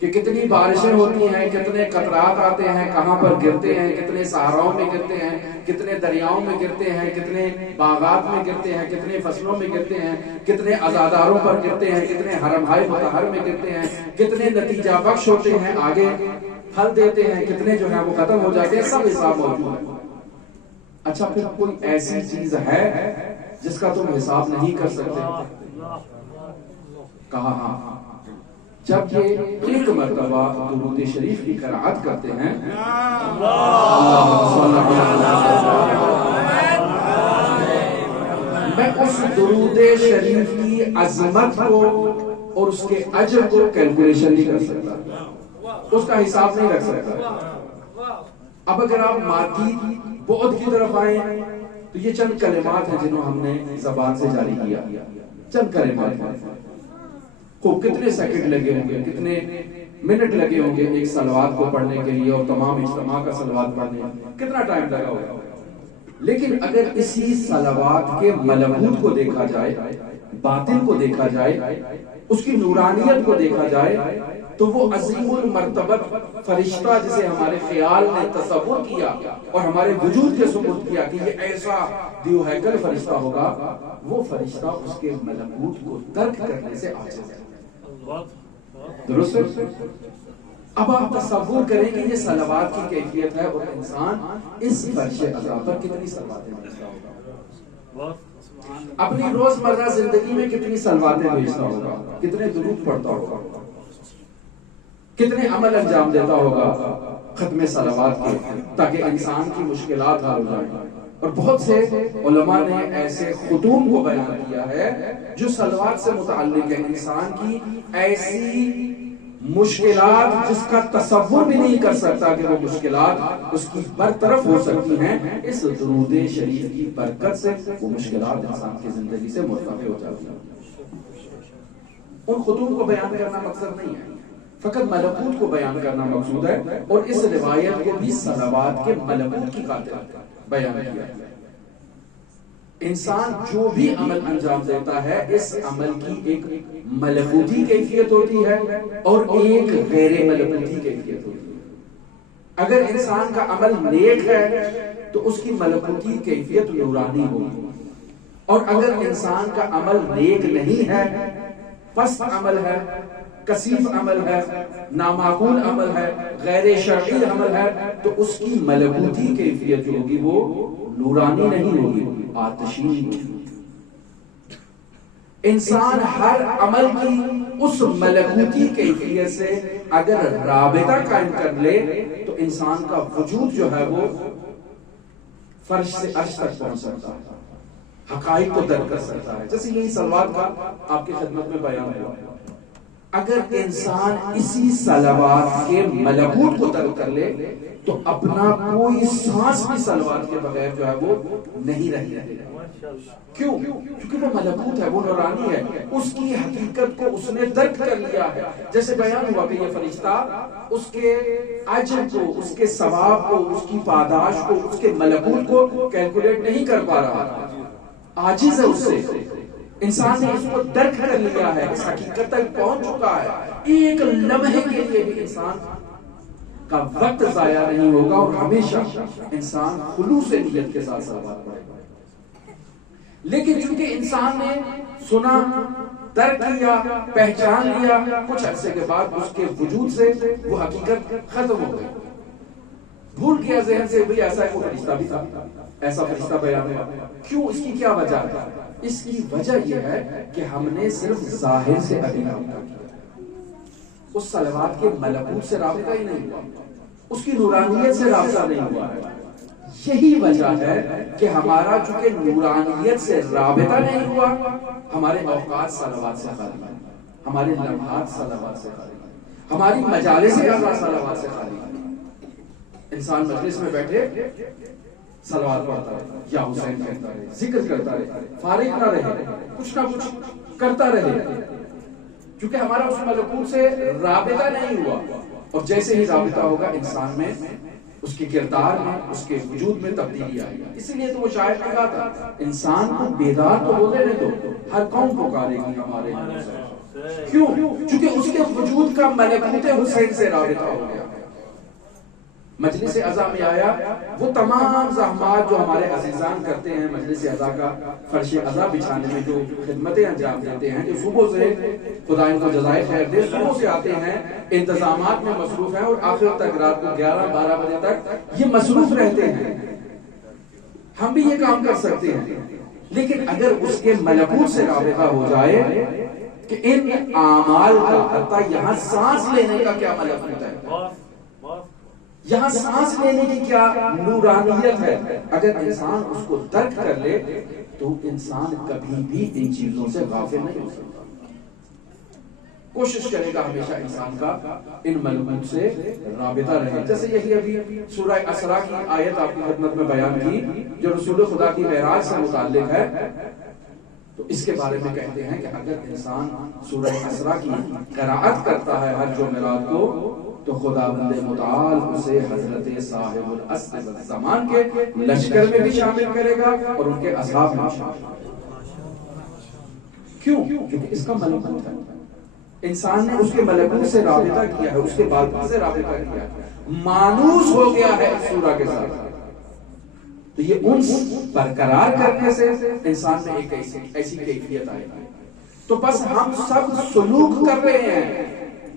کہ کتنی بارشیں ہوتی ہیں، کتنے قطرات آتے ہیں، کہاں پر گرتے ہیں، کتنے صحراؤں میں گرتے ہیں، کتنے دریاؤں میں گرتے ہیں، کتنے باغات میں گرتے ہیں، کتنے فصلوں میں گرتے ہیں، کتنے عزاداروں پر گرتے ہیں، کتنے حرمہائے مطہر میں گرتے ہیں، کتنے نتیجہ بخش ہوتے ہیں، آگے پھل دیتے ہیں، کتنے جو ہیں وہ ختم ہو جاتے ہیں. سب حساب موجود ہے. اچھا پھر کوئی ایسی چیز ہے جس کا تم حساب نہیں کر سکتے؟ کہا ہاں جب یہ ایک مرتبہ درود شریف کی قرأت کرتے ہیں میں اس درود شریف کی عظمت کو اور اس کے اجر کو کیلکولیشن نہیں کر سکتا، اس کا حساب نہیں رکھ سکتا. اب اگر آپ مادی بعد کی طرف آئیں تو یہ چند کلمات ہیں جنہوں ہم نے زبان سے جاری کیا، چند کلمات ہیں. خوب کتنے سیکنڈ لگے ہوں گے، کتنے منٹ لگے ہوں گے ایک صلوات کو پڑھنے کے لیے اور تمام اجتماع کا صلوات پڑھنے کتنا ٹائم لگا ہوگا. لیکن اگر اسی صلوات کے ملکوت کو دیکھا جائے، باطن کو دیکھا جائے، اس کی نورانیت کو دیکھا جائے تو وہ عظیم المرتبت فرشتہ جسے ہمارے خیال نے تصور کیا اور ہمارے وجود کے ثبوت کیا کہ یہ ایسا دیو ہیکل فرشتہ ہوگا، وہ فرشتہ اس کے ملکوت کو ترک کرنے سے عاجز ہے. درست ہے؟ اب آپ تصور کریں کہ یہ صلوات کی کیفیت ہے اور انسان اس فرش عذاب پر کتنی صلواتیں بھیجتا ہوگا، اپنی روزمرہ زندگی میں کتنی صلواتیں بھیجتا ہوگا، کتنے درود پڑھتا ہوگا، کتنے عمل انجام دیتا ہوگا ختم صلوات کے تاکہ انسان کی مشکلات حل ہو جائیں. اور بہت سے علماء نے ایسے خطوم کو بیان کیا ہے جو صلوات سے متعلق ہے. انسان کی ایسی مشکلات جس کا تصور بھی نہیں کر سکتا کہ وہ مشکلات اس کی برطرف ہو سکتی ہیں، اس درود شریف کی برکت سے وہ مشکلات انسان کی زندگی سے مرتفع ہو جاتی ہیں. ان خطوم کو بیان کرنا مقصد نہیں ہے، فقط ملکوت کو بیان کرنا مقصود ہے. اور اس روایت کو بھی صلوات کے ملکوت کی خاطر بیان کیا. انسان جو بھی عمل انجام دیتا ہے اس عمل کی ایک ملکوتی کیفیت ہوتی ہے اور ایک غیر ملکوتی کیفیت ہوتی ہے. اگر انسان کا عمل نیک ہے تو اس کی ملکوتی کیفیت نورانی ہوگی، اور اگر انسان کا عمل نیک نہیں ہے، پست عمل ہے، کثیف عمل ہے، نامعقول عمل ہے، غیر شرعی عمل ہے، تو اس کی ملکوتی کیفیت جو ہوگی وہ نورانی نہیں ہوگی، آتشین ہوگی. انسان ہر عمل کی اس ملکوتی کیفیت سے اگر رابطہ قائم کر لے تو انسان کا وجود جو ہے وہ فرش سے عرش تک پہنچ سکتا ہے، حقائق کو درک کر سکتا ہے. جیسے یہی صلوات کا آپ کی خدمت میں بیان ہوا. اگر انسان اسی صلوات کے ملکوت کو ترک کر لے تو اپنا کوئی سانس بھی صلوات کے بغیر جو ہے وہ نہیں رہ جائے گا. کیوں؟ کیونکہ وہ ملکوت ہے، وہ نورانی ہے، اس کی حقیقت کو اس نے درک کر لیا ہے. جیسے بیان ہوا کہ یہ فرشتہ اس کے اجر کو، اس کے ثواب کو، اس کی پاداش کو، اس کے ملکوت کو کیلکولیٹ نہیں کر پا رہا، عاجز ہے اس سے. انسان نے اس کو درک کر لیا ہے، اس حقیقت تک پہنچ چکا ہے. ایک لمحے کے لیے بھی انسان کا وقت ضائع نہیں ہوگا اور ہمیشہ انسان خلوص نیت کے ساتھ صلوات پڑھے گا. لیکن چونکہ انسان نے سنا، درک کیا، پہچان لیا، کچھ عرصے کے بعد اس کے وجود سے وہ حقیقت ختم ہو گئی. بھول گیا ذہن سے بھئی ایسا کوئی فرشتہ بھی تھا، ایسا فرشتہ بیان ہوا. کیوں؟ اس کی کیا وجہ ہے؟ اس کی وجہ یہ ہے کہ ہم نے صرف ظاہر سے ابھی رابطہ کیا، اس صلوات کے ملکوت سے رابطہ ہی نہیں ہوا، اس کی نورانیت سے رابطہ نہیں ہوا ہے. یہی وجہ ہے کہ ہمارا چونکہ نورانیت سے رابطہ نہیں ہوا، ہمارے اوقات صلوات سے خالی ہیں، ہمارے لمحات صلوات سے خالی ہیں، ہماری مجالس صلوات سے خالی ہیں. انسان مجلس میں بیٹھے صلوات پڑھتا رہے، یا حسین کہتا رہے، ذکر کرتا رہے، فارغ نہ رہے، کچھ نہ کچھ کرتا رہے، کیونکہ ہمارا اس ملکوت سے رابطہ نہیں ہوا. اور جیسے ہی رابطہ ہوگا انسان میں، اس کے کردار میں، اس کے وجود میں تبدیلی آئے گی. اسی لیے تو وہ شاعر نے کہا تھا انسان کو بیدار تو ہو لینے دو، ہر قوم پکارے گی ہمارے حسین. کیوں؟ چونکہ اس کے وجود کا ملکوت حسین سے رابطہ ہو گیا. مجلس عزا میں آیا وہ تمام زحمات جو ہمارے عزیزان کرتے ہیں، مجلس عزا کا فرش عزا بچھانے میں جو خدمتیں انجام دیتے ہیں، جو صبح سے خدا ان کو جزائے خیر دے، صبح سے آتے ہیں، انتظامات میں مصروف ہیں اور آخر تک رات کو 11-12 بجے تک یہ مصروف رہتے ہیں. ہم بھی یہ کام کر سکتے ہیں، لیکن اگر اس کے ملکوت سے رابطہ ہو جائے کہ ان اعمال کا، حتیٰ یہاں سانس لینے کا کیا ملکوت ہے، یہاں سانس لینے کی کیا نورانیت ہے، اگر انسان اس کو درک کر لے تو انسان کبھی بھی ان چیزوں سے غافل نہیں ہو سکتا. کوشش کرے گا ہمیشہ انسان کا ان ملکوت سے رابطہ رہے. جیسے یہی ابھی سورہ اسراء کی آیت آپ کی خدمت میں بیان کی جو رسول خدا کی معراج سے متعلق ہے، تو اس کے بارے میں کہتے ہیں کہ اگر انسان سورہ اسراء کی قرائت کرتا ہے ہر جمعرات کو تو خداوند متعال اسے حضرت صاحب العصر والزمان کے لشکر میں بھی شامل کرے گا اور ان کے اصحاب میں شامل کرے گا. کیوں؟ کیونکہ اس کا ملکوت ہے. انسان نے اس کے ملکوت سے رابطہ کیا ہے، اس کے باطن سے رابطہ کیا ہے، مانوس ہو گیا ہے سورہ کے ساتھ. تو یہ انس برقرار کرنے سے انسان میں ایک ایسی کیفیت آئے گی. تو بس ہم سب سلوک کر رہے ہیں،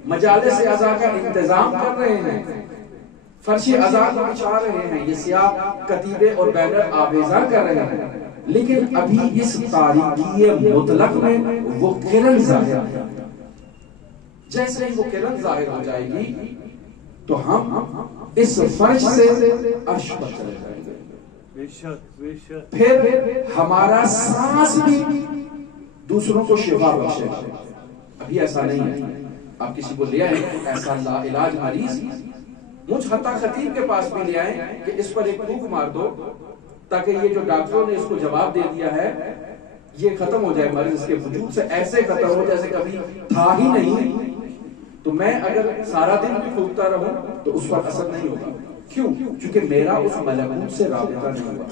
مجالس عزا کا انتظام کر رہے ہیں، فرش عزا کو بچھا رہے ہیں، یہ سیاہ کتیبے اور بینر آویزاں کر رہے ہیں، لیکن ابھی اس تاریکی مطلق میں وہ کرن ظاہر ہے. جیسے ہی وہ کرن ظاہر ہو جائے گی تو ہم اس فرش سے عرش پر چلے جائیں گے. پھر ہمارا سانس بھی دوسروں کو شفا بخشے گا. ابھی ایسا نہیں ہے. آپ کسی کو لے آئیں ایسا لا علاج مریض، مجھ حتیٰ خطیب کے پاس بھی لے آئیں کہ اس پر ایک پھونک مار دو تاکہ یہ جو ڈاکٹروں نے اس کو جواب دے دیا ہے یہ ختم ہو جائے، مریض اس کے وجود سے ایسے ختم ہو جیسے کبھی تھا ہی نہیں. تو میں اگر سارا دن بھی پھونکتا رہوں تو اس پر اثر نہیں ہوگا. کیوں؟ کیونکہ میرا اس ملکوت سے رابطہ نہیں ہوا.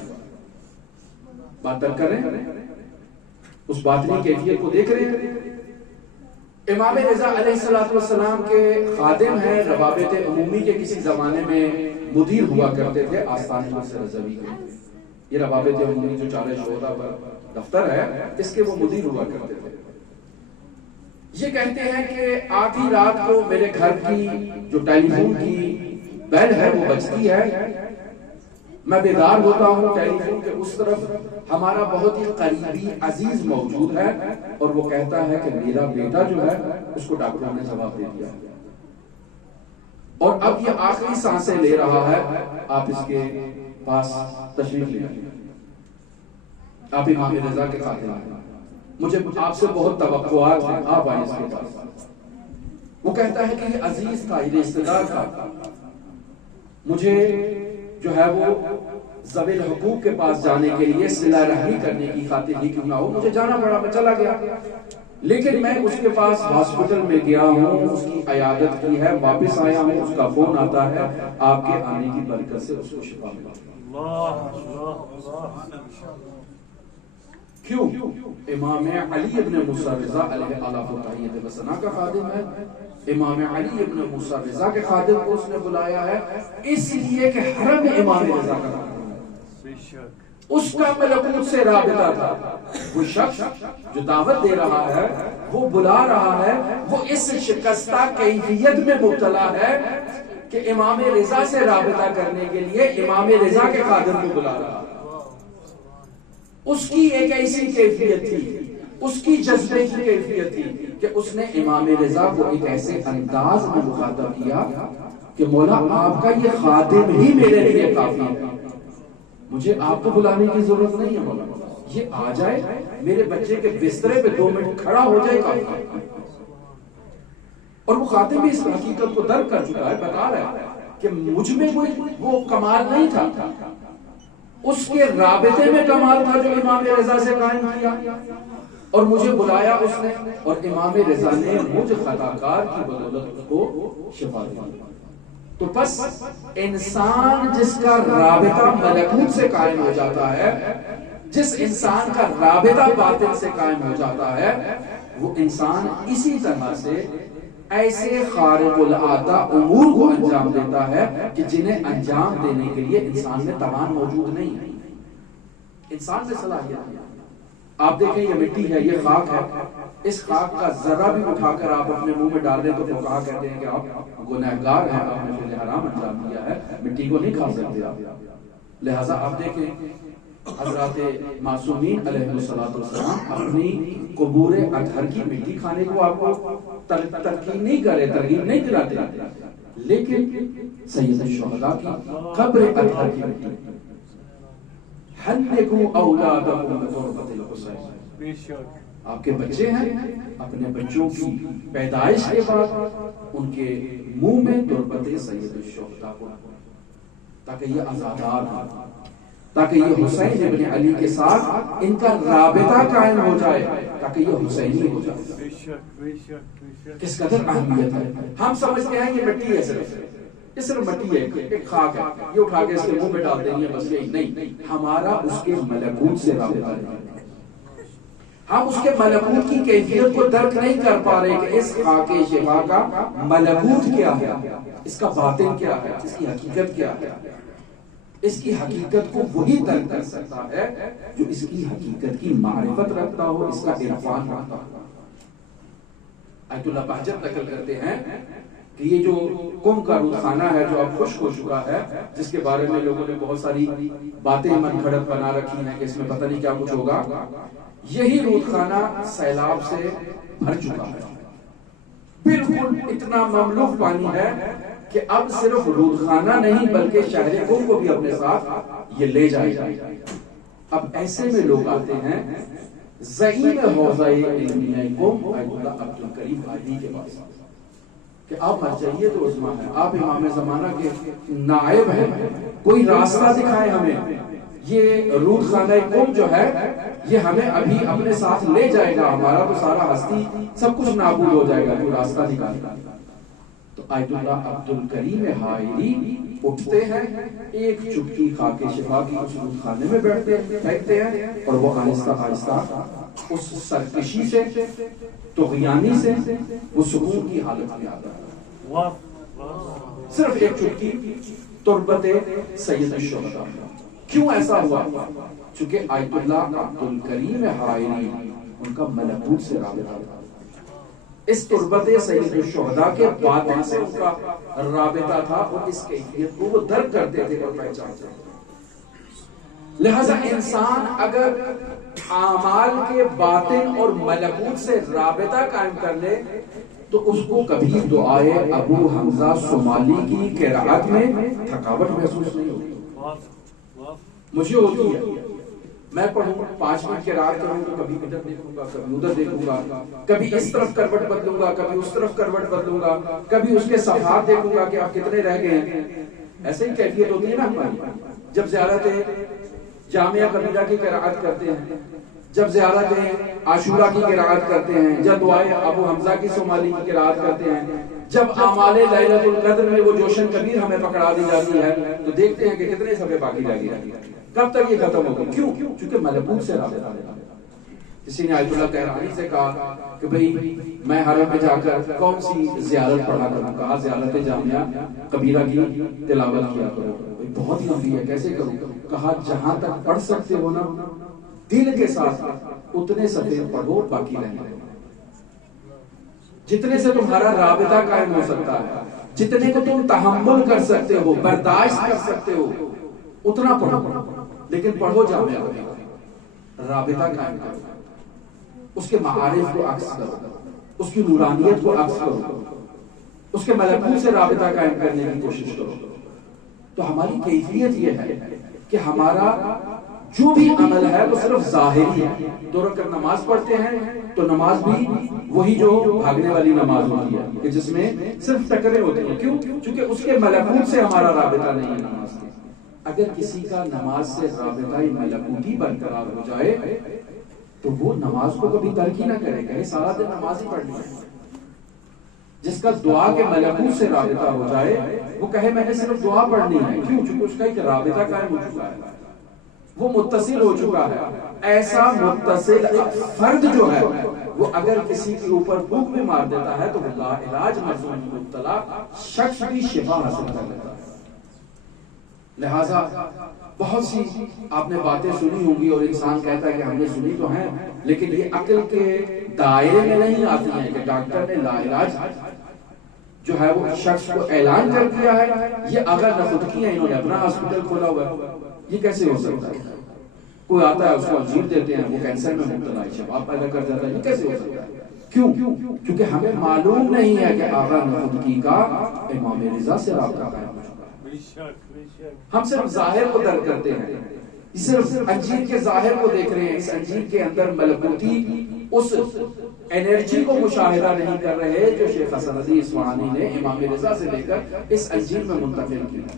بات تک کریں، اس باطنی کیفیت کو دیکھ رہے ہیں. امام رضا علیہ السلام کے خادم ہیں، روابط عمومی کے کسی زمانے میں مدیر ہوا کرتے تھے آستان قدس رضوی کے. یہ روابط عمومی جو چارہ شہداء پر دفتر ہے اس کے وہ مدیر ہوا کرتے تھے. یہ کہتے ہیں کہ آدھی رات کو میرے گھر کی جو ٹیلی فون کی بیل ہے وہ بجتی ہے، میں بیدار ہوتا ہوں، ٹیلی فون کے اس طرف ہمارا بہت ہی قریبی عزیز موجود ہے اور وہ کہتا ہے کہ میرا بیٹا جو ہے اس کو ڈاکٹروں نے جواب دے دیا اور اب یہ آخری سانسیں لے رہا ہے، آپ اس کے پاس تشریف لے آئیں. آپ امام رضا کے خادم ہیں، مجھے آپ سے بہت توقعات ہیں، آپ آئیں اس کے پاس. وہ کہتا ہے کہ یہ عزیز تھا، یہ رشتہ دار تھا، مجھے جو ہے وہ ذوی الحقوق کے پاس جانے کے لیے صلہ رحمی کرنے کی خاطر ہی کیوں نہ ہو مجھے جانا پڑا، میں چلا گیا، لیکن میں اس کے پاس ہاسپٹل میں گیا ہوں، اس کی عیادت کی ہے، واپس آیا ہوں، اس کا فون آتا ہے آپ کے آنے کی برکت سے اس کو شفا ملا۔ کیوں؟ امام علی ابن موسیٰ رضا علیہ الصلوۃ والسلام کا خادم ہے، امام علی ابن موسیٰ رضا کے خادم کو اس نے بلایا ہے اس لیے کہ حرم امام رضا کا اس کا ملکوت سے رابطہ تھا۔ وہ شخص جو دعوت دے رہا ہے، وہ بلا رہا ہے، وہ اس شکستہ کیفیت میں مبتلا ہے کہ امام رضا سے رابطہ کرنے کے لیے امام رضا کے خادم کو بلا رہا ہے۔ اس کی ایک ایسی کیفیت تھی، اس کی جذبے کی کیفیت تھی کہ اس نے امام رضا کو ایک ایسے انداز میں مخاطب کیا کہ مولا آپ کا یہ خادم ہی میرے لیے کافی ہے، مجھے آپ کو بلانے کی ضرورت نہیں ہے مولا، یہ آ جائے میرے بچے کے بسترے پہ 2 منٹ کھڑا ہو جائے کافی۔ اور وہ خادم بھی اس حقیقت کو درک کر چکا ہے، بتا رہا ہے کہ مجھ میں وہ کمال نہیں تھا، اس کے رابطے میں کمال تھا جو امام رضا سے قائم کیا، اور مجھے بلایا اس نے، اور امام رضا نے مجھ خطاکار کی بدولت کو شفا دی۔ تو بس انسان جس کا رابطہ ملکوت سے قائم ہو جاتا ہے، جس انسان کا رابطہ باطن سے قائم ہو جاتا ہے، وہ انسان اسی طرح سے ایسے خارق العادہ امور کو انجام دیتا ہے کہ جنہیں انجام دینے کے لیے انسان میں توان موجود نہیں ہے، انسان میں صلاحیت ہے۔ آپ دیکھیں یہ مٹی ہے، یہ خاک ہے، اس خاک کا ذرہ بھی اٹھا کر آپ اپنے منہ میں ڈال دیں تو فقہا کہتے ہیں کہ آپ گنہگار ہیں، آپ نے فعل حرام انجام دیا ہے، مٹی کو نہیں کھا سکتے آپ۔ لہٰذا آپ دیکھیں حضرات معصومین علیہ السلام اپنی قبور اطہر کی مٹی کھانے کو آپ کو ترغیب نہیں کرے، ترغیب نہیں دلاتے، لیکن سید الشہداء کی قبر اطہر کی مٹی، حنکوا اولادکم بتربۃ الحسین، آپ کے بچے ہیں، اپنے بچوں کی پیدائش کے بعد ان کے منہ میں تربت سید الشہداء کو، تاکہ یہ آزادار ہوں، تاکہ یہ حسین ابن علی کے ساتھ ان کا رابطہ قائم ہو جائے، تاکہ یہ حسینی ہو جائے۔ کس قدر اہمیت ہے، ہم سمجھتے ہیں یہ مٹی ہے، صرف مٹی ہے، ایک خاک ہے، یہ اٹھا کے اس کے منہ میں ڈال دیں گے بس، یہی نہیں، ہمارا اس کے ملکوت سے رابطہ ہے، ہم اس کے ملکوت کی کیفیت کو درک نہیں کر پا رہے کہ اس خاک شفا کا ملکوت کیا ہے، اس کا باطن کیا ہے، اس کی حقیقت کیا ہے۔ اس کی حقیقت کو وہی درک کر سکتا ہے جو اس کی حقیقت کی معرفت رکھتا ہو، اس کا عرفان رکھتا ہو۔ آیت اللہ بہجت نقل کرتے ہیں کہ یہ جو قم کا رودخانہ ہے جو اب خشک ہو چکا ہے، جس کے بارے میں لوگوں نے بہت ساری باتیں من گھڑت بنا رکھی ہیں کہ اس میں پتہ نہیں کیا کچھ ہوگا، یہی رودخانہ سیلاب سے بھر چکا ہے، بالکل اتنا مملوء پانی ہے کہ اب صرف رودخانہ نہیں بلکہ شہر قم کو بھی اپنے ساتھ یہ لے جائے گا۔ اب ایسے میں لوگ آتے ہیں زعیم حوزہ علمیہ قم آیت اللہ عبد الکریم حائری کے پاس کہ آپ مر جائیے تو عظمہ ہے، آپ امام زمانہ کے نائب ہیں، کوئی راستہ دکھائے ہمیں، یہ رودخانہ قم جو ہے یہ ہمیں ابھی اپنے ساتھ لے جائے گا، ہمارا تو سارا ہستی سب کچھ نابود ہو جائے گا، کوئی راستہ دکھائے گا۔ تو آیت اللہ عبد الکریم حائری اٹھتے ہیں، ایک چٹکی خاک شفا کی اس رودخانے میں بیٹھتے ہیں، اور وہ آہستہ آہستہ اس سرکشی سے، طغیانی سے وہ سکون کی حالت میں آتا ہے۔ صرف ایک چٹکی تربت سید الشہداء۔ کیوں ایسا ہوا؟ چونکہ آیت اللہ عبد الکریم حائری ان کا ملکوت سے رابطہ تھا، اس تربت سید الشہداء کے باطن سے ان کا رابطہ تھا، اور اس کیفیت کو وہ درک کرتے تھے اور پہچانتے تھے۔ لہذا انسان اگر اعمال کے باطن اور ملکوت سے رابطہ قائم کر لے تو اس کو کبھی دعائے ابو حمزہ صومالی کی قرأت میں تھکاوٹ محسوس نہیں ہوتی، مجھے ہوتی ہے میں پڑھوں 5 منٹ کے رات کروں تو کبھی ادھر دیکھوں گا، کبھی ادھر دیکھوں گا، کبھی اس طرف کروٹ بدلوں گا، کبھی اس طرف کروٹ بدلوں گا، کبھی اس کے صفحات دیکھوں گا کہ آپ کتنے رہ گئے ہیں. ایسے ہی کیفیت ہوتی ہے نا ہماری جب زیارت جامعہ کبیرہ کی قرأت کرتے ہیں، جب زیارت عاشورہ کی قرأت کرتے ہیں، جب دعائے ابو حمزہ کی صومالی کی قرأت کرتے ہیں، جب اعمال لیلۃ القدر میں وہ جوشن کبیر ہمیں پکڑا دی جاتی ہے تو دیکھتے ہیں کہ کتنے صفحے باقی رہ گئے. کب تک یہ ختم ہوگی؟ کیوں؟ چونکہ ملکوت سے رابطہ ہے. کسی نے آیت اللہ تہرانی سے کہا کہ بھئی میں حرم میں جا کر کون سی زیارت پڑھا کروں؟ کہا زیارت جامعہ کبیرہ کی تلاوت کیا کرو. بہت لمبی ہے، کیسے کروں؟ کہا جہاں تک پڑھ سکتے ہو نا دل کے ساتھ اتنے صفحے پڑھو، باقی رہنے دو. جتنے سے تمہارا رابطہ قائم ہو سکتا ہے، جتنے کو تم تحمل کر سکتے ہو، برداشت کر سکتے ہو، اتنا پڑھو. لیکن پڑھو جامعہ رابطہ قائم کرو، اس کے معارف کو عکس کرو، اس کی نورانیت کو عکس کرو، اس کے ملکوت سے رابطہ قائم کرنے کی کوشش کرو. تو ہماری کیفیت یہ ہے کہ ہمارا جو بھی عمل ہے وہ صرف ظاہری ہے. 2 رکعت نماز پڑھتے ہیں تو نماز بھی وہی جو بھاگنے والی نماز ہوتی ہے کہ جس میں صرف ٹکرے ہوتے ہیں. کیوں؟ چونکہ اس کے ملکوت سے ہمارا رابطہ نہیں ہے نماز کے. اگر کسی کا نماز سے رابطہ ملکوتی برقرار ہو جائے تو وہ نماز کو کبھی ترک ہی نہ کرے گا، سارا دن نماز ہی پڑھنی ہے. جس کا دعا کے ملکوت سے رابطہ ہو جائے وہ کہے میں نے صرف دعا پڑھنی ہے. کیوں؟ چونکہ اس کا ایک رابطہ قائم ہو چکا ہے، وہ متصل ہو چکا ہے. ایسا متصل فرد جو ہے وہ اگر کسی کے اوپر بھوک بھی مار دیتا ہے تو لا علاج مظلوم مبتلا شخص بھی شفا حاصل کر لیتا ہے. لہذا بہت سی آپ نے باتیں سنی ہوں گی اور انسان کہتا ہے کہ ہم نے سنی تو ہیں لیکن یہ عقل کے دائرے میں نہیں آتی ہیں کہ ڈاکٹر نے لا علاج جو ہے وہ شخص کو اعلان کر دیا ہے. یہ اگر نخودگی ہے، انہوں نے اپنا ہاسپٹل کھولا ہوا ہے. یہ کیسے ہو سکتا ہے؟ کوئی آتا ہے اس کو انجیر دیتے ہیں وہ کینسر میں مبتلا ہے، شفا پیدا کر جاتا ہے. یہ کیسے ہو سکتا ہے؟ کیوں؟ کیونکہ ہمیں معلوم نہیں ہے کہ آقا نخودگی کا امام رضا سے رابطہ قائم ہو چکا ہے. ہم صرف ظاہر کو درک کرتے ہیں، صرف انجیر کے ظاہر کو دیکھ رہے ہیں. اس انجیر کے اندر ملکوتی اس انرجی کو مشاہدہ نہیں کر رہے جو شیخ حسن علی اصفہانی نے امام رضا سے لے کر اس انجیر میں منتقل کیا.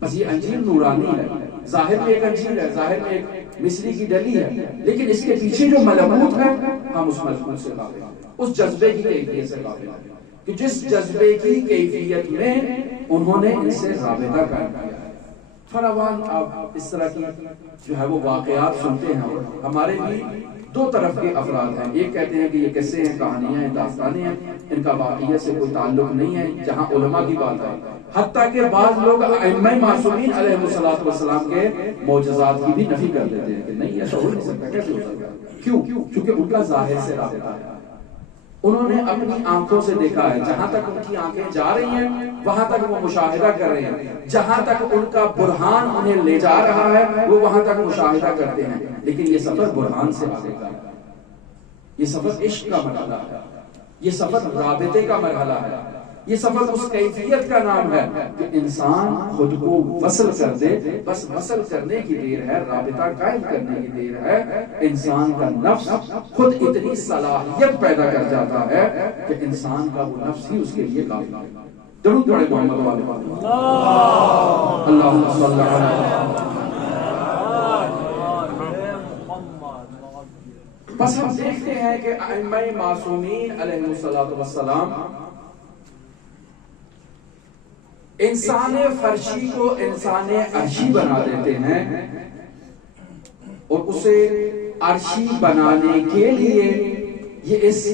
بس یہ انجیر نورانی ہے، ظاہر میں ایک انجیر ہے، ظاہر میں ایک مصری کی ڈلی ہے، لیکن اس کے پیچھے جو ملکوت ہے ہم اس ملکوت سے قابل ہیں، اس جذبے کی کیفیت سے قابل ہیں کہ جس جذبے کی کیفیت میں انہوں نے ان سے رابطہ قائم کیا ہے. فراوان آپ اس طرح کی جو ہے وہ واقعات سنتے ہیں. ہمارے بھی 2 طرف کے افراد ہیں. ایک کہتے ہیں کہ یہ قصے ہیں، کہانیاں ہیں، داستانیں ہیں، ان کا واقعیت سے کوئی تعلق نہیں ہے. جہاں علماء کی بات ہے، حتیٰ کہ بعض لوگ ائمہ معصومین علیہ الصلوۃ والسلام کے معجزات کی بھی نفی کر دیتے ہیں کہ نہیں ایسا ہو نہیں سکتا. کیسے ہو سکتا؟ کیوں؟ کیونکہ ان کا ظاہر سے رابطہ ہے. انہوں نے اپنی آنکھوں سے دیکھا ہے. جہاں تک ان کی آنکھیں جا رہی ہیں وہاں تک وہ مشاہدہ کر رہے ہیں. جہاں تک ان کا برہان انہیں لے جا رہا ہے وہ وہاں تک مشاہدہ کرتے ہیں. لیکن یہ سفر برہان سے آگے کا ہے، یہ سفر عشق کا مرحلہ ہے، یہ سفر رابطے کا مرحلہ ہے. یہ سفر اس کیفیت کا نام ہے کہ انسان خود کو وصل کر دے. بس وصل کرنے کی دیر ہے، رابطہ قائم کرنے کی دیر ہے. انسان کا نفس خود اتنی صلاحیت پیدا کر جاتا ہے کہ انسان کا وہ نفس ہی اس کے لیے کافی ہے. درود پڑھیں محمد والے اللہم صلی علی. بس ہم دیکھتے ہیں کہ ائمہ معصومین علیہ الصلوۃ والسلام انسان فرشی کو انسان عرشی بنا دیتے ہیں اور اسے عرشی بنانے کے لیے یہ اس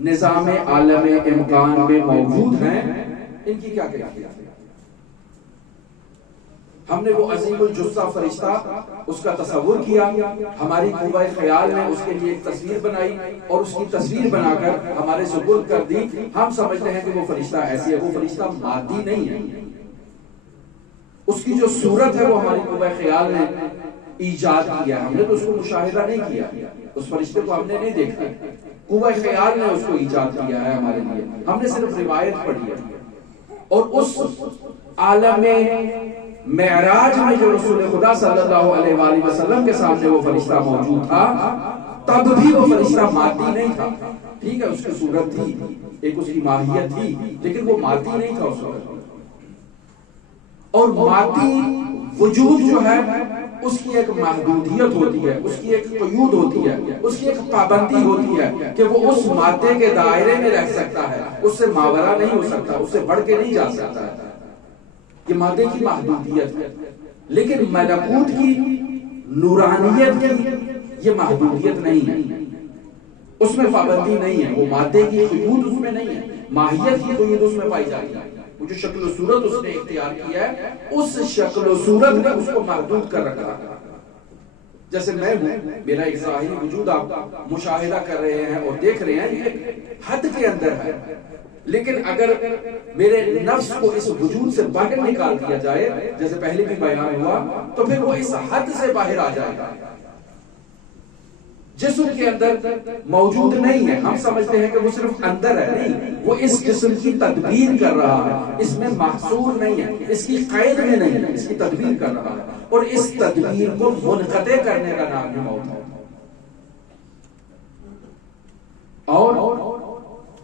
نظام عالم امکان میں موجود ہیں. ان کی کیا کیفیت ہے؟ ہم نے وہ عظیم الجثہ فرشتہ اس کا تصور کیا، ہماری قوہ خیال نے اس کے لیے ایک تصویر بنائی اور اس کی تصویر بنا کر ہمارے سپرد کر دی. ہم سمجھتے ہیں کہ وہ فرشتہ ایسی ہے. وہ فرشتہ مادی نہیں ہے، اس کی جو صورت ہے وہ ہماری قوہ خیال نے ایجاد کیا. ہم نے تو اس کو مشاہدہ نہیں کیا، اس فرشتے کو ہم نے نہیں دیکھا. قوہ خیال نے اس کو ایجاد کیا ہے ہمارے لیے. ہم نے صرف روایت پڑھی ہے اور اس عالم معراج میں جو رسول خدا صلی اللہ علیہ وآلہ وسلم کے سامنے وہ فرشتہ موجود تھا، تب بھی وہ فرشتہ مادی نہیں تھا. ٹھیک ہے، اس کی صورت تھی، ایک اس کی ماہیت تھی، لیکن وہ مادی نہیں تھا اس وقت. اور مادی وجود جو ہے اس کی ایک محدودیت ہوتی ہے، اس کی ایک قیود ہوتی ہے، اس کی ایک پابندی ہوتی ہے کہ وہ اس مادے کے دائرے میں رہ سکتا ہے، اس سے ماورا نہیں ہو سکتا، اس سے بڑھ کے نہیں جا سکتا ہے. یہ مادے کی محدودیت ہے. لیکن ملکوت کی نورانیت کی یہ محدودیت نہیں ہے، اس میں پابندی نہیں ہے. وہ مادے کی قیود اس میں نہیں ہے، ماہیت کی قیود اس میں پائی جاتی ہے. وہ جو شکل و صورت اس نے اختیار کیا ہے، اس شکل و صورت نے اس کو محدود کر رکھا ہے. جیسے میں ہوں، میرا ایک ظاہری وجود آپ مشاہدہ کر رہے ہیں اور دیکھ رہے ہیں، یہ حد کے اندر ہے. لیکن اگر میرے نفس کو اس وجود سے باہر نکال دیا جائے، جیسے پہلے بھی بیان ہوا، تو پھر وہ اس حد سے باہر آ جائے گا. جسم کے اندر موجود نہیں ہے، ہم سمجھتے ہیں کہ وہ صرف اندر ہے. نہیں، وہ اس جسم کی تدبیر کر رہا ہے، اس میں محصور نہیں ہے، اس کی قید میں نہیں ہے، اس کی تدبیر کر رہا ہے. اور اس تدبیر کو منقطع کرنے کا نام ہی موت ہے. اور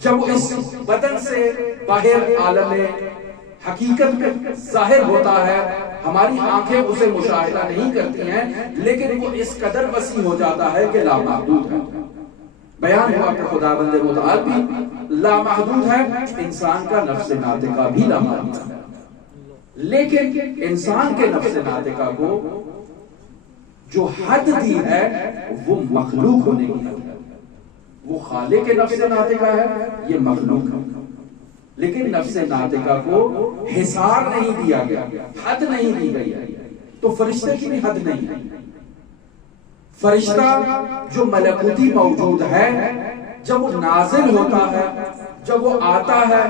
جب وہ اس بدن سے باہر عالم حقیقت میں ظاہر ہوتا ہے، ہماری آنکھیں اسے مشاہدہ نہیں کرتی ہیں، لیکن وہ اس قدر وسیع ہو جاتا ہے کہ لامحدود ہے. بیان ہوا کہ خداوند متعال بھی لامحدود ہے، انسان کا نفس ناطقہ بھی لامحدود ہے. لیکن انسان کے نفس ناطقہ کو جو حد دی ہے وہ مخلوق ہونے کی حد ہے. وہ خالق کے نفس ناطقہ ہے، یہ مخلوق ہے. لیکن نفس ناطقہ کو حصار نہیں دیا گیا، حد نہیں دی گئی ہے. تو فرشتے کی بھی حد نہیں ہے. فرشتہ جو ملکوتی موجود ہے، جب وہ نازل ہوتا ہے، جب وہ آتا ہے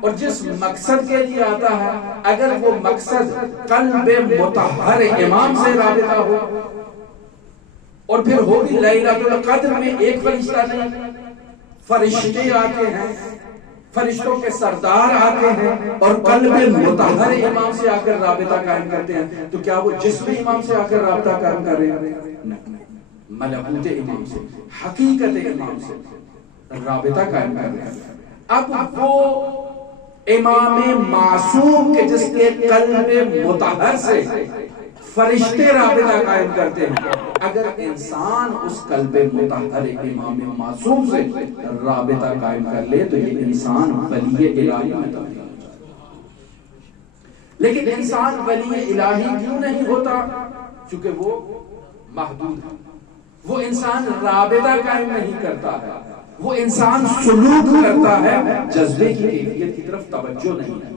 اور جس مقصد کے لیے آتا ہے، اگر وہ مقصد قلب مطہر امام سے رابطہ ہو، اور پھر ہوگی لیلۃ القدر میں ایک فرشتہ نہیں، فرشتے آتے ہیں، فرشتوں کے سردار آتے ہیں اور قلب مطہر امام سے آ کر رابطہ قائم کرتے ہیں. تو کیا وہ جسم امام سے آ کر رابطہ قائم کر رہے ہیں؟ ملکوت امام سے، حقیقت امام سے رابطہ قائم کر رہے ہیں. اب وہ امام معصوم کے جس کے قلب مطہر سے فرشتے رابطہ قائم کرتے ہیں، اگر انسان اس قلب مطہر امام معصوم سے رابطہ قائم کر لے تو یہ انسان ولی الہی میں تبدیل ہو جائے. لیکن انسان ولی الہی کیوں نہیں ہوتا؟ چونکہ وہ محدود ہے. وہ انسان رابطہ قائم نہیں کرتا ہے، وہ انسان سلوک کرتا ہے، جذبے کی کیفیت کی طرف توجہ نہیں ہے.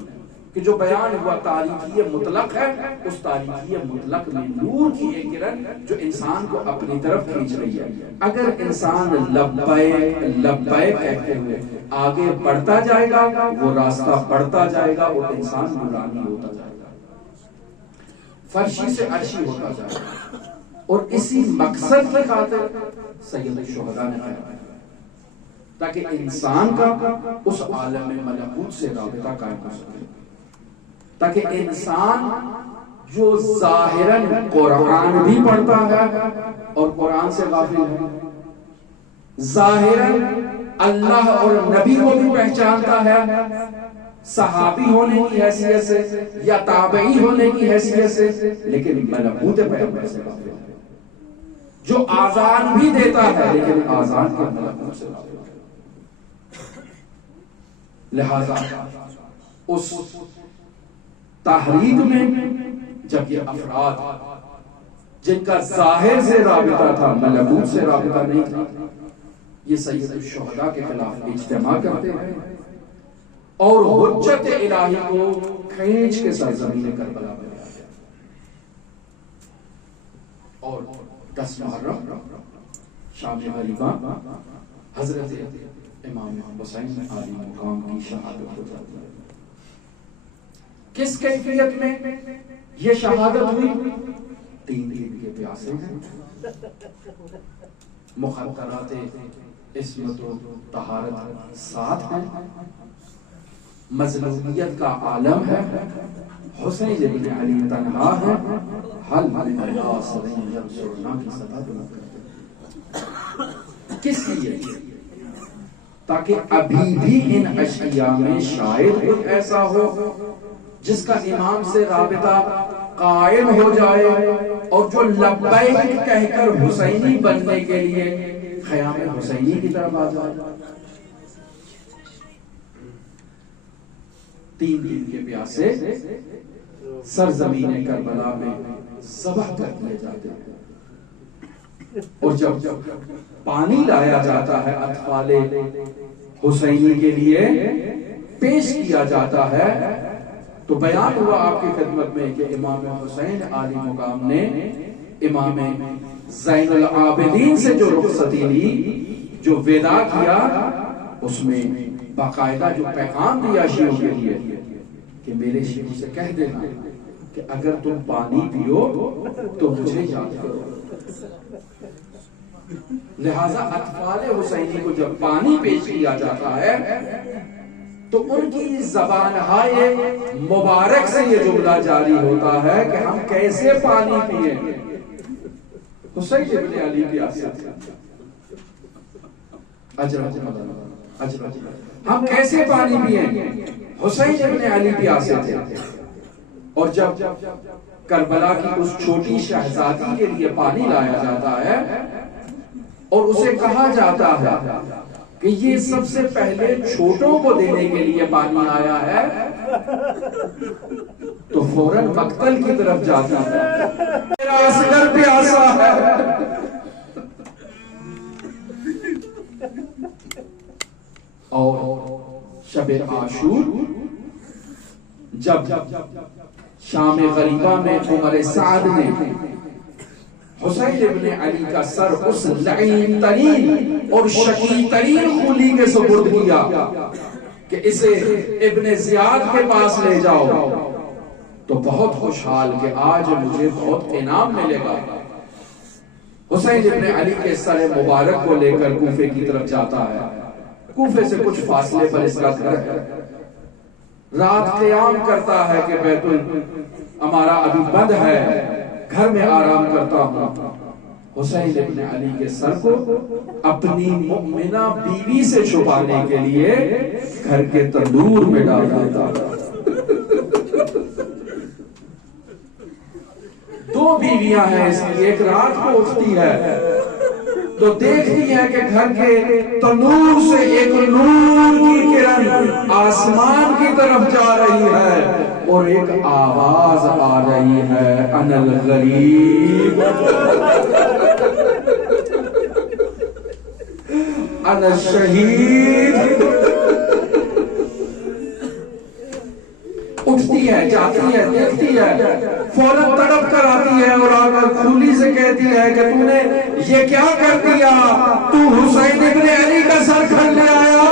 کہ جو بیان ہوا تاریکی مطلق ہے، اس تاریکی مطلق میں نور کی ایک کرن جو انسان کو اپنی طرف کھینچ رہی ہے. اگر انسان لبیک لبیک کہتے ہوئے آگے بڑھتا جائے گا، وہ راستہ بڑھتا جائے گا اور انسان نورانی ہوتا جائے گا، فرشی سے عرشی ہوتا جائے گا. اور اسی مقصد کی خاطر سید الشہداء نے کہا تاکہ انسان کا اس عالم ملکوت سے رابطہ قائم ہو سکے، تاکہ انسان جو ظاہراً قرآن بھی پڑھتا ہے اور قرآن سے غافل ہے، ظاہراً اللہ اور نبی کو بھی پہچانتا ہے صحابی ہونے کی حیثیت سے یا تابعی ہونے کی حیثیت سے، لیکن ملکوت پیغمبر سے غافل ہے، جو آذان بھی دیتا ہے لیکن آذان کے ملکوت سے غافل ہے. لہذا اس تحریک میں جب یہ افراد جن کا ظاہر سے رابطہ تھا، ملکوت سے رابطہ نہیں تھا، یہ سید الشہداء کے خلاف اجتماع کرتے ہیں اور حجت الہی کو کھینچ کے سرزمین کربلا میں لے آتے ہیں. اور 10 محرم شام غریبہ حضرت امام حسین عالی مقام کی شہادت ہو جاتی ہے. کس کیفیت میں یہ شہادت ہوئی؟ 3 دن کے پیاسے ہیں، مخدرات عصمت و طہارت ساتھ ہیں، مظلومیت کا عالم ہے، حسین ابن علی تنہا ہے، حل من ناصر ینصرنا کی سبب کس لیے؟ تاکہ ابھی بھی ان اشیاء میں شاید کچھ ایسا ہو جس کا امام سے رابطہ قائم ہو جائے اور جو لبیک کہہ کر حسینی بننے کے لیے خیام حسینی کی طرف آ جائے۔ 3 دن کے پیاسے سرزمین کربلا میں ذبح کر دیے جاتے ہیں، اور جب پانی لایا جاتا ہے اطفال حسینی کے لیے پیش کیا جاتا ہے، تو بیان ہوا آپ کی خدمت میں کہ امام حسین عالی مقام نے امام زین العابدین سے جو رخصتی لی، جو وداع کیا، اس میں باقاعدہ جو پیغام دیا شیعوں کے لیے کہ میرے شیعوں سے کہہ دینا کہ اگر تم پانی پیو تو مجھے یاد کرو۔ لہذا اطفال حسینی کو جب پانی پیش کیا جاتا ہے تو ان کی زبانہائے مبارک سے یہ جملہ جاری ہوتا ہے کہ ہم کیسے پانی پیئیں؟ حسین ابن علی پیاسے تھے، ہم کیسے پانی پیئیں؟ حسین ابن علی پیاسے تھے۔ اور جب کربلا کی اس چھوٹی شہزادی کے لیے پانی لایا جاتا ہے اور اسے کہا جاتا ہے کہ یہ سب سے پہلے چھوٹوں کو دینے کے لیے پانی آیا ہے، تو فوراً مقتل کی طرف جاتا ہے، میرا اصغر پیاسا ہے۔ اور شب عاشور جب شام غریبہ میں عمر سعد نے حسین ابن علی کا سر اس لعین ترین اور شقی ترین خولی کے سپرد کیا کہ اسے ابن زیاد کے پاس لے جاؤ، تو بہت خوشحال کہ آج مجھے بہت انعام ملے گا۔ حسین ابن علی کے سر مبارک کو لے کر کوفے کی طرف جاتا ہے۔ کوفے سے کچھ فاصلے پر اس کا گھر ہے، رات قیام کرتا ہے کہ بیت ہمارا ابھی بند ہے، گھر میں آرام کرتا ہوں۔ حسین ابن علی کے سر کو اپنی مؤمنہ بیوی سے چھپانے کے لیے گھر کے تندور میں ڈال دیتا۔ 2 بیویاں ہیں اس کی، ایک رات کو اٹھتی ہے تو دیکھتی ہے کہ گھر کے تندور سے ایک نور کی کرن آسمان کی طرف جا رہی ہے اور ایک آواز آ رہی ہے، انا الغریب انا الشہید۔ اٹھتی ہے، جاتی ہے، دیکھتی ہے، فوراً تڑپ کر آتی ہے اور آ کر کھولی سے کہتی ہے کہ تم نے یہ کیا کر دیا؟ تو حسین ابن علی کا سر کھل لے آیا،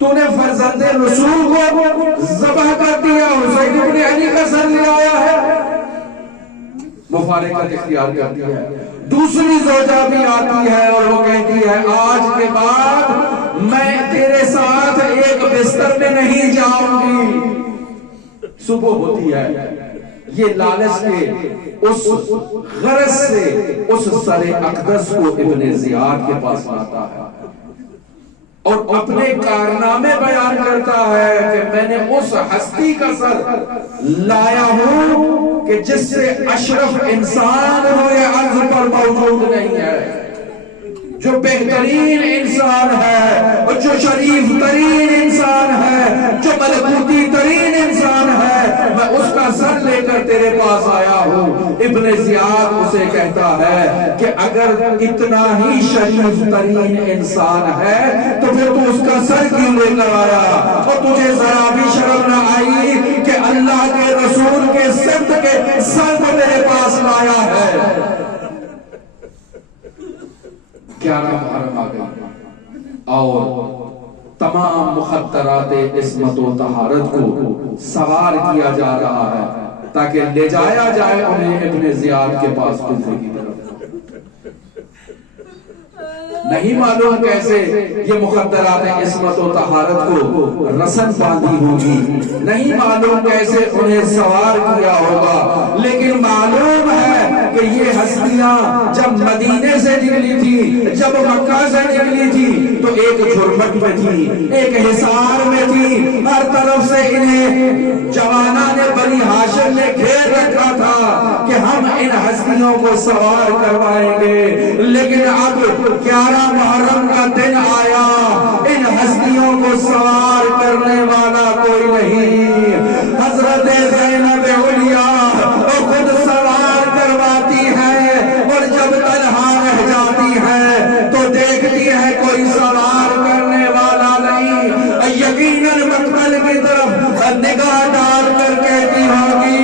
تو نے فرزند رسول کو ذبح کر دیا، حسین ابن علی کا سر لے آیا ہے۔ مفارقت اختیار کرتی ہے۔ دوسری زوجہ بھی آتی ہے اور وہ کہتی ہے آج کے بعد میں تیرے ساتھ ایک بستر میں نہیں جاؤں گی۔ صبح ہوتی ہے، یہ لالچ کے اس غرض سے اس سر اقدس کو ابن زیاد کے پاس لاتا ہے اور اپنے کارنامے بیان کرتا ہے کہ میں نے اس ہستی کا سر لایا ہوں کہ جس سے اشرف انسان روئے عرض پر موجود نہیں ہے، جو بہترین انسان ہے اور جو شریف ترین انسان ہے، جو ملکوتی ترین انسان ہے، میں اس کا سر لے کر تیرے پاس آیا ہوں۔ ابن زیاد اسے کہتا ہے کہ اگر اتنا ہی شریف ترین انسان ہے تو پھر تو اس کا سر کیوں لے کر آیا؟ اور تجھے ذرا بھی شرم نہ آئی کہ اللہ کے رسول کے سبت کے سر کو تیرے پاس لایا ہے؟ 11 محرم آ گئی اور تمام مخدرات عصمت و طہارت کو سوار کیا جا رہا ہے تاکہ لے جایا جائے انہیں ابن زیاد کے پاس کوفے کی طرف۔ نہیں معلوم کیسے یہ مقدرات عصمت و طہارت کو رسن باندھی ہوگی، نہیں معلوم کیسے انہیں سوار کیا ہوگا، لیکن معلوم ہے کہ یہ ہستیاں جب مدینے سے نکلی تھی، جب مکہ سے نکلی تھی تو ایک جھرمٹ میں تھی، ایک حصار میں تھی، ہر طرف سے انہیں جوانان بنی ہاشم نے گھیر رکھا تھا کہ ہم ان ہستیوں کو سوار کروائیں گے، لیکن اب 11 محرم کا دن آیا، ان ہستیوں کو سوار کرنے والا کوئی نہیں۔ حضرت زینب علیہ وہ خود سوار کرواتی ہے، اور جب تنہا رہ جاتی ہے تو دیکھتی ہے کوئی سوار کرنے والا نہیں، یقیناً مقتل کی طرف نگاہ ڈال کر کہتی ہوگی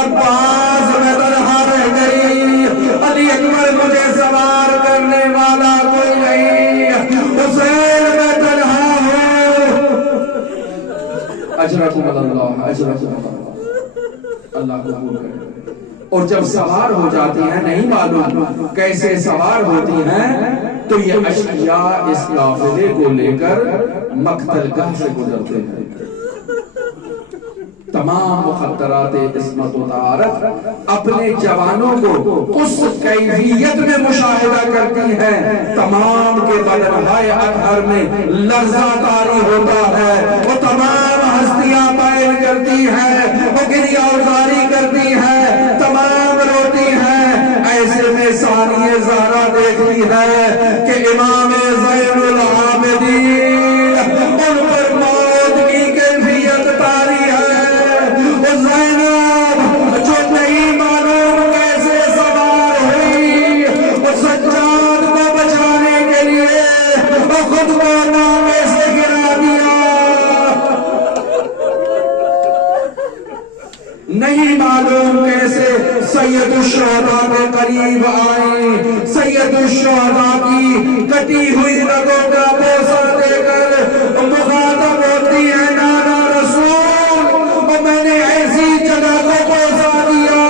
عباس میں تنہا رہ گئی، علی اکبر مجھے سوار کرنے والا کوئی نہیں، حسین میں تنہا ہوں۔ اجرکم اللہ، اجرکم اللہ، اللہ قبول کرے۔ اور جب سوار ہو جاتی ہیں نہیں معلوم کیسے سوار ہوتی ہیں تو یہ اشقیاء اس قافلے کو لے کر مقتل گاہ سے گزرتے ہیں۔ تمام مخدرات عصمت و طہارت اپنے جوانوں کو اس کیفیت میں مشاہدہ کرتی ہے، تمام کے بدن ہائے اطہر میں لرزہ طاری ہوتا ہے، وہ تمام ہستیاں مائل کرتی ہیں، وہ گریہ ازاری کرتی ہیں، تمام روتی ہیں۔ ایسے میں ثانیہ زہرا دیکھتی ہے کہ امام زین العابدین ان پر موت کی کیفیت طاری ہے۔ زینب جو نہیں معلوم کیسے سوار ہوئی، وہ سجاد کو بچانے کے لیے وہ خود کو نامے سے گرا دیا، نہیں معلوم کیسے سید الشہداء کے قریب آئی، سید الشہداء کی کٹی ہوئی رگوں کا بوسہ دے کر مخاطب ہوتی ہے نانا رسول، میں نے ایسی جگہ کو پہنچا دیا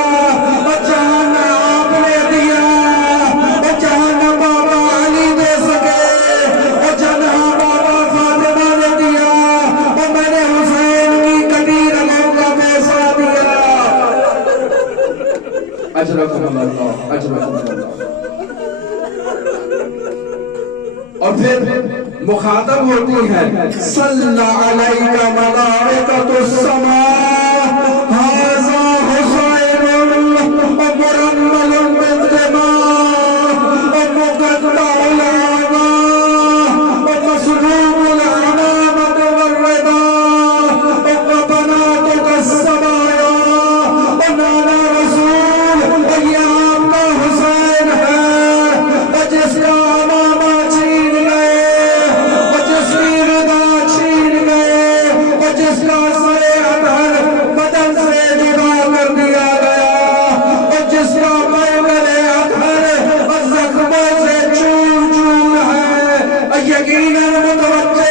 جہاں نہ آپ نے دیا، جہاں نہ بابا علی دے سکے، جہاں بابا فاطمہ نے دیا، میں نے حسین کی کٹی رگوں کا پہنچا دیا۔ اجرکم اللہ، اجرکم اللہ۔ اور پھر مخاطب ہوتی ہے صلی علیک ملائکۃ السماء ھذا حسین مرمل بالدماء مقطع الاعضاء مسلوب العمامۃ والرداء وبناتک السبایا، نانا رسول یہ آپ کا حسین ہے جس کا امامہ چھین گئے، جس کی رضا چھین گئے، جس کا سر اطہر بدن سے جدا کر دیا گیا، جس کا پیکر اطہر زخموں سے چور چور ہے، یقیناً متوجہ